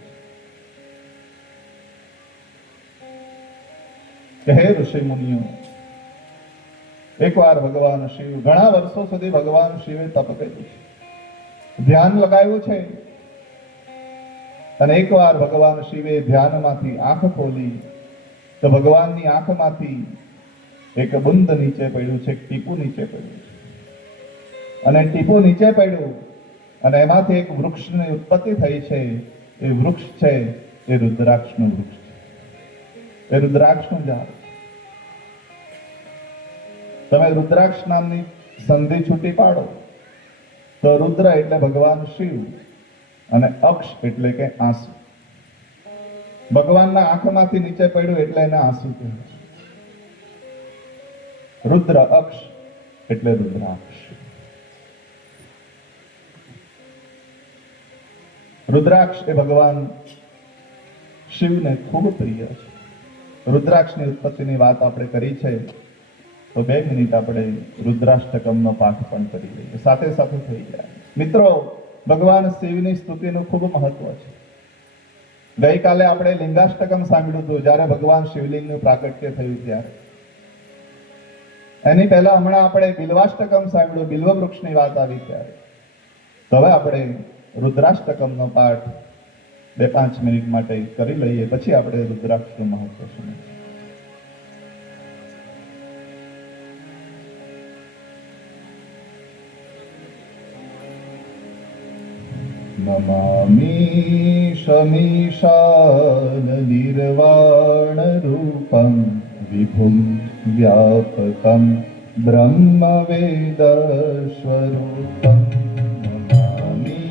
કે હે ઋષિ મુનિઓ, એકવાર ભગવાન શિવ, ઘણા વર્ષો સુધી ભગવાન શિવે તપ કર્યું છે, ધ્યાન લગાવ્યું છે. અને એકવાર ભગવાન શિવે ધ્યાનમાંથી આંખ ખોલી તો ભગવાનની આંખમાંથી એક બુંદ નીચે પડ્યું છે, એક ટીપું નીચે પડ્યું છે. અને ટીપું નીચે પડ્યું અને એમાંથી એક વૃક્ષની ઉત્પત્તિ થઈ છે. એ વૃક્ષ છે એ રુદ્રાક્ષનું વૃક્ષ છે, એ રુદ્રાક્ષનું ઝાડ. તમે રુદ્રાક્ષ નામની સંધિ છૂટી પાડો તો રુદ્ર એટલે ભગવાન શિવ અને અક્ષ એટલે કે આંસુ. ભગવાનના આંખમાંથી નીચે પડ્યું એટલે એને આંસુ કહેવાય. રુદ્ર અક્ષ એટલે રુદ્રાક્ષ. રુદ્રાક્ષ એ ભગવાન શિવને ખૂબ પ્રિય છે. રુદ્રાક્ષની ઉત્પત્તિની વાત આપણે કરી છે તો 2 મિનિટ આપણે રુદ્રાષ્ટકમનો પાઠ પણ કરી લઈએ, સાથે સાથે થઈ જાય. મિત્રો, ભગવાન શિવની સ્તુતિનું ખૂબ મહત્વ છે. ગઈકાલે આપણે લિંગાષ્ટકમ સાંભળ્યું હતું, જ્યારે ભગવાન શિવલિંગનું પ્રાગટ્ય થયું ત્યારે. એની પહેલા હમણાં આપણે બિલ્વાષ્ટકમ સાંભળ્યું, બિલ્વ વૃક્ષની વાત આવી ત્યારે. તો હવે આપણે રુદ્રાષ્ટકમનો પાઠ 2-5 મિનિટ માટે કરી લઈએ, પછી આપણે રુદ્રાક્ષનું મહત્વ સમજીએ. નમામિ શમીશાન નિર્વાણ રૂપમ વિભુમ વ્યાપકમ બ્રહ્મ વેદ સ્વરૂપમ. નમામિ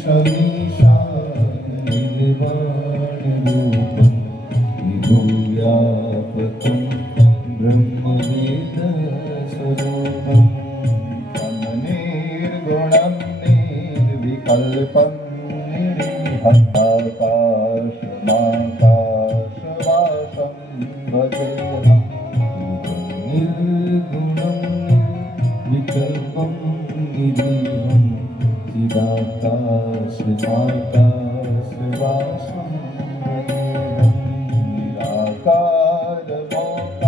શમીશાન નિર્વાણ રૂપમ વિભુમ વ્યાપકમ બ્રહ્મ વેદ સ્વરૂપમ. નિર્ગુણમ વિકલ્પમ નિરીહતાકાશમાકાશવાસમ ભજેહમ. નિર્ગુણમ વિકલ્પમ નિરીહમ ચિદાકાશમાકાશવાસમ ભજેહમ. નિરાકાર મોકાર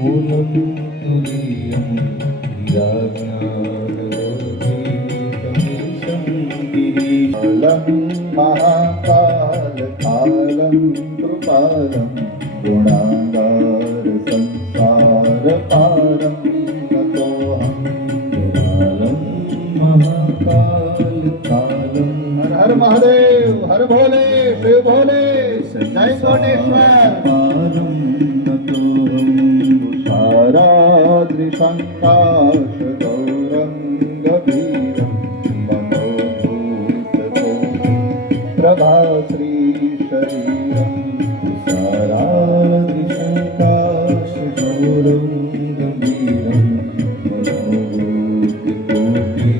મૂલમ તુરી વિરાજ્યાન મહાકાલ કાલમ કૃપાલમ ગુણાગાર સંસાર પારમ નતોહમ. મહાકાલ કાલમ. હર હર મહાદેવ, હર ભોલે, શિવ ભોલે, જય કોટેશ્વર. પારમ નતોહમ. तुषाराद्रिशङ्काश गौरङ्गभीरं प्रभाश्री शरीरं. तुषाराद्रिशङ्काश गौरङ्गभीरं मनोभूतिकोटि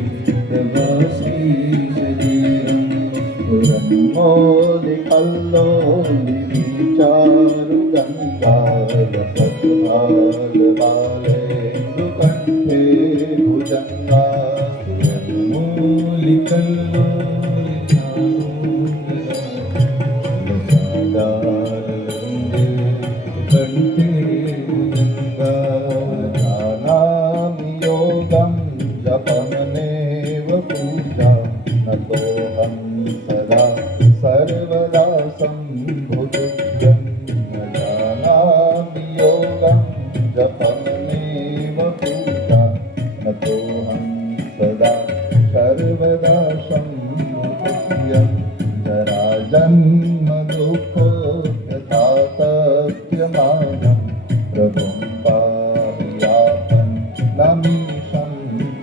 सत्पालबालेन्दुकण्ठे भुजङ्गा जानामि योगं जपमनेव पूजा नतोऽहं सदा सर्वदा सम्भुतुभ्यं न जानामि योगं जपमनेव पूजा नतोऽहं सदा सर्वदा सम्भुतुभ्यं जराजन्म दुःखोऽयथातथ्यमानं प्रभुं पायापन् नमीशं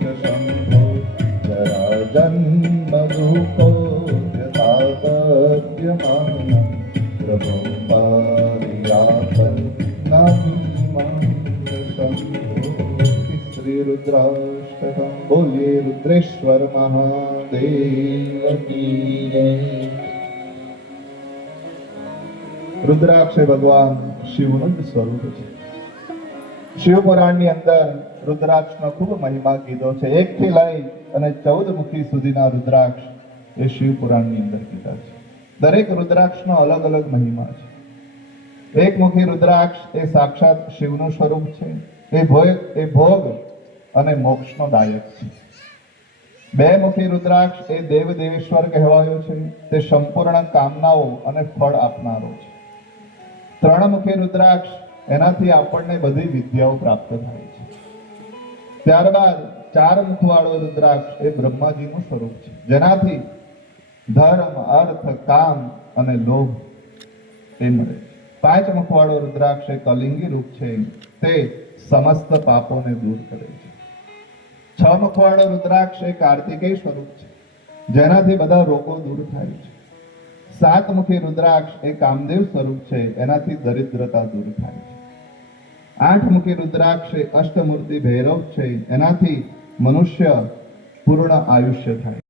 च शम्भो जराजन्म दुःखोऽयथातथ्यमानं प्रभुं पायापन् नमीशं च शम्भो। श्री रुद्राष्टकं बोलिए रुद्रेश्वर महादेव की जय। रुद्राक्ष એ ભગવાન શિવનું જ સ્વરૂપ છે. શિવ પુરાણની અંદર રુદ્રાક્ષનો ખૂબ મહિમા કીધો છે. 1 થી લઈ અને 14 મુખી સુધીના રુદ્રાક્ષ એ શિવ પુરાણની અંદર કીધા છે. દરેક રુદ્રાક્ષનો અલગ અલગ મહિમા છે. એક મુખી રુદ્રાક્ષ એ સાક્ષાત શિવનું સ્વરૂપ છે. એ ભોગ અને મોક્ષનો દાયક છે. 2 મુખી રુદ્રાક્ષ એ દેવ દેવેશ્વર કહેવાયો છે. તે સંપૂર્ણ કામનાઓ અને ફળ આપનારો છે. 3 મુખી રુદ્રાક્ષ એનાથી આપણને બધી વિદ્યાઓ પ્રાપ્ત થાય છે. ત્યારબાદ 4 મુખવાળો રુદ્રાક્ષ એ બ્રહ્માજીનું સ્વરૂપ છે, જેનાથી ધર્મ, અર્થ, કામ અને લોભ એ મળે છે. 5 મુખવાળો રુદ્રાક્ષ એ કલિંગી રૂપ છે, તે સમસ્ત પાપોને દૂર કરે છે. 6 મુખવાળો રુદ્રાક્ષ એ કાર્તિકેય સ્વરૂપ છે, જેનાથી બધા રોગો દૂર થાય છે. 7 મુખી રુદ્રાક્ષ એ કામદેવ સ્વરૂપ છે, એનાથી દરિદ્રતા દૂર થાય છે. 8 મુખી રુદ્રાક્ષ એ અષ્ટમૂર્તિ ભૈરવ છે, એનાથી મનુષ્ય પૂર્ણ આયુષ્ય થાય.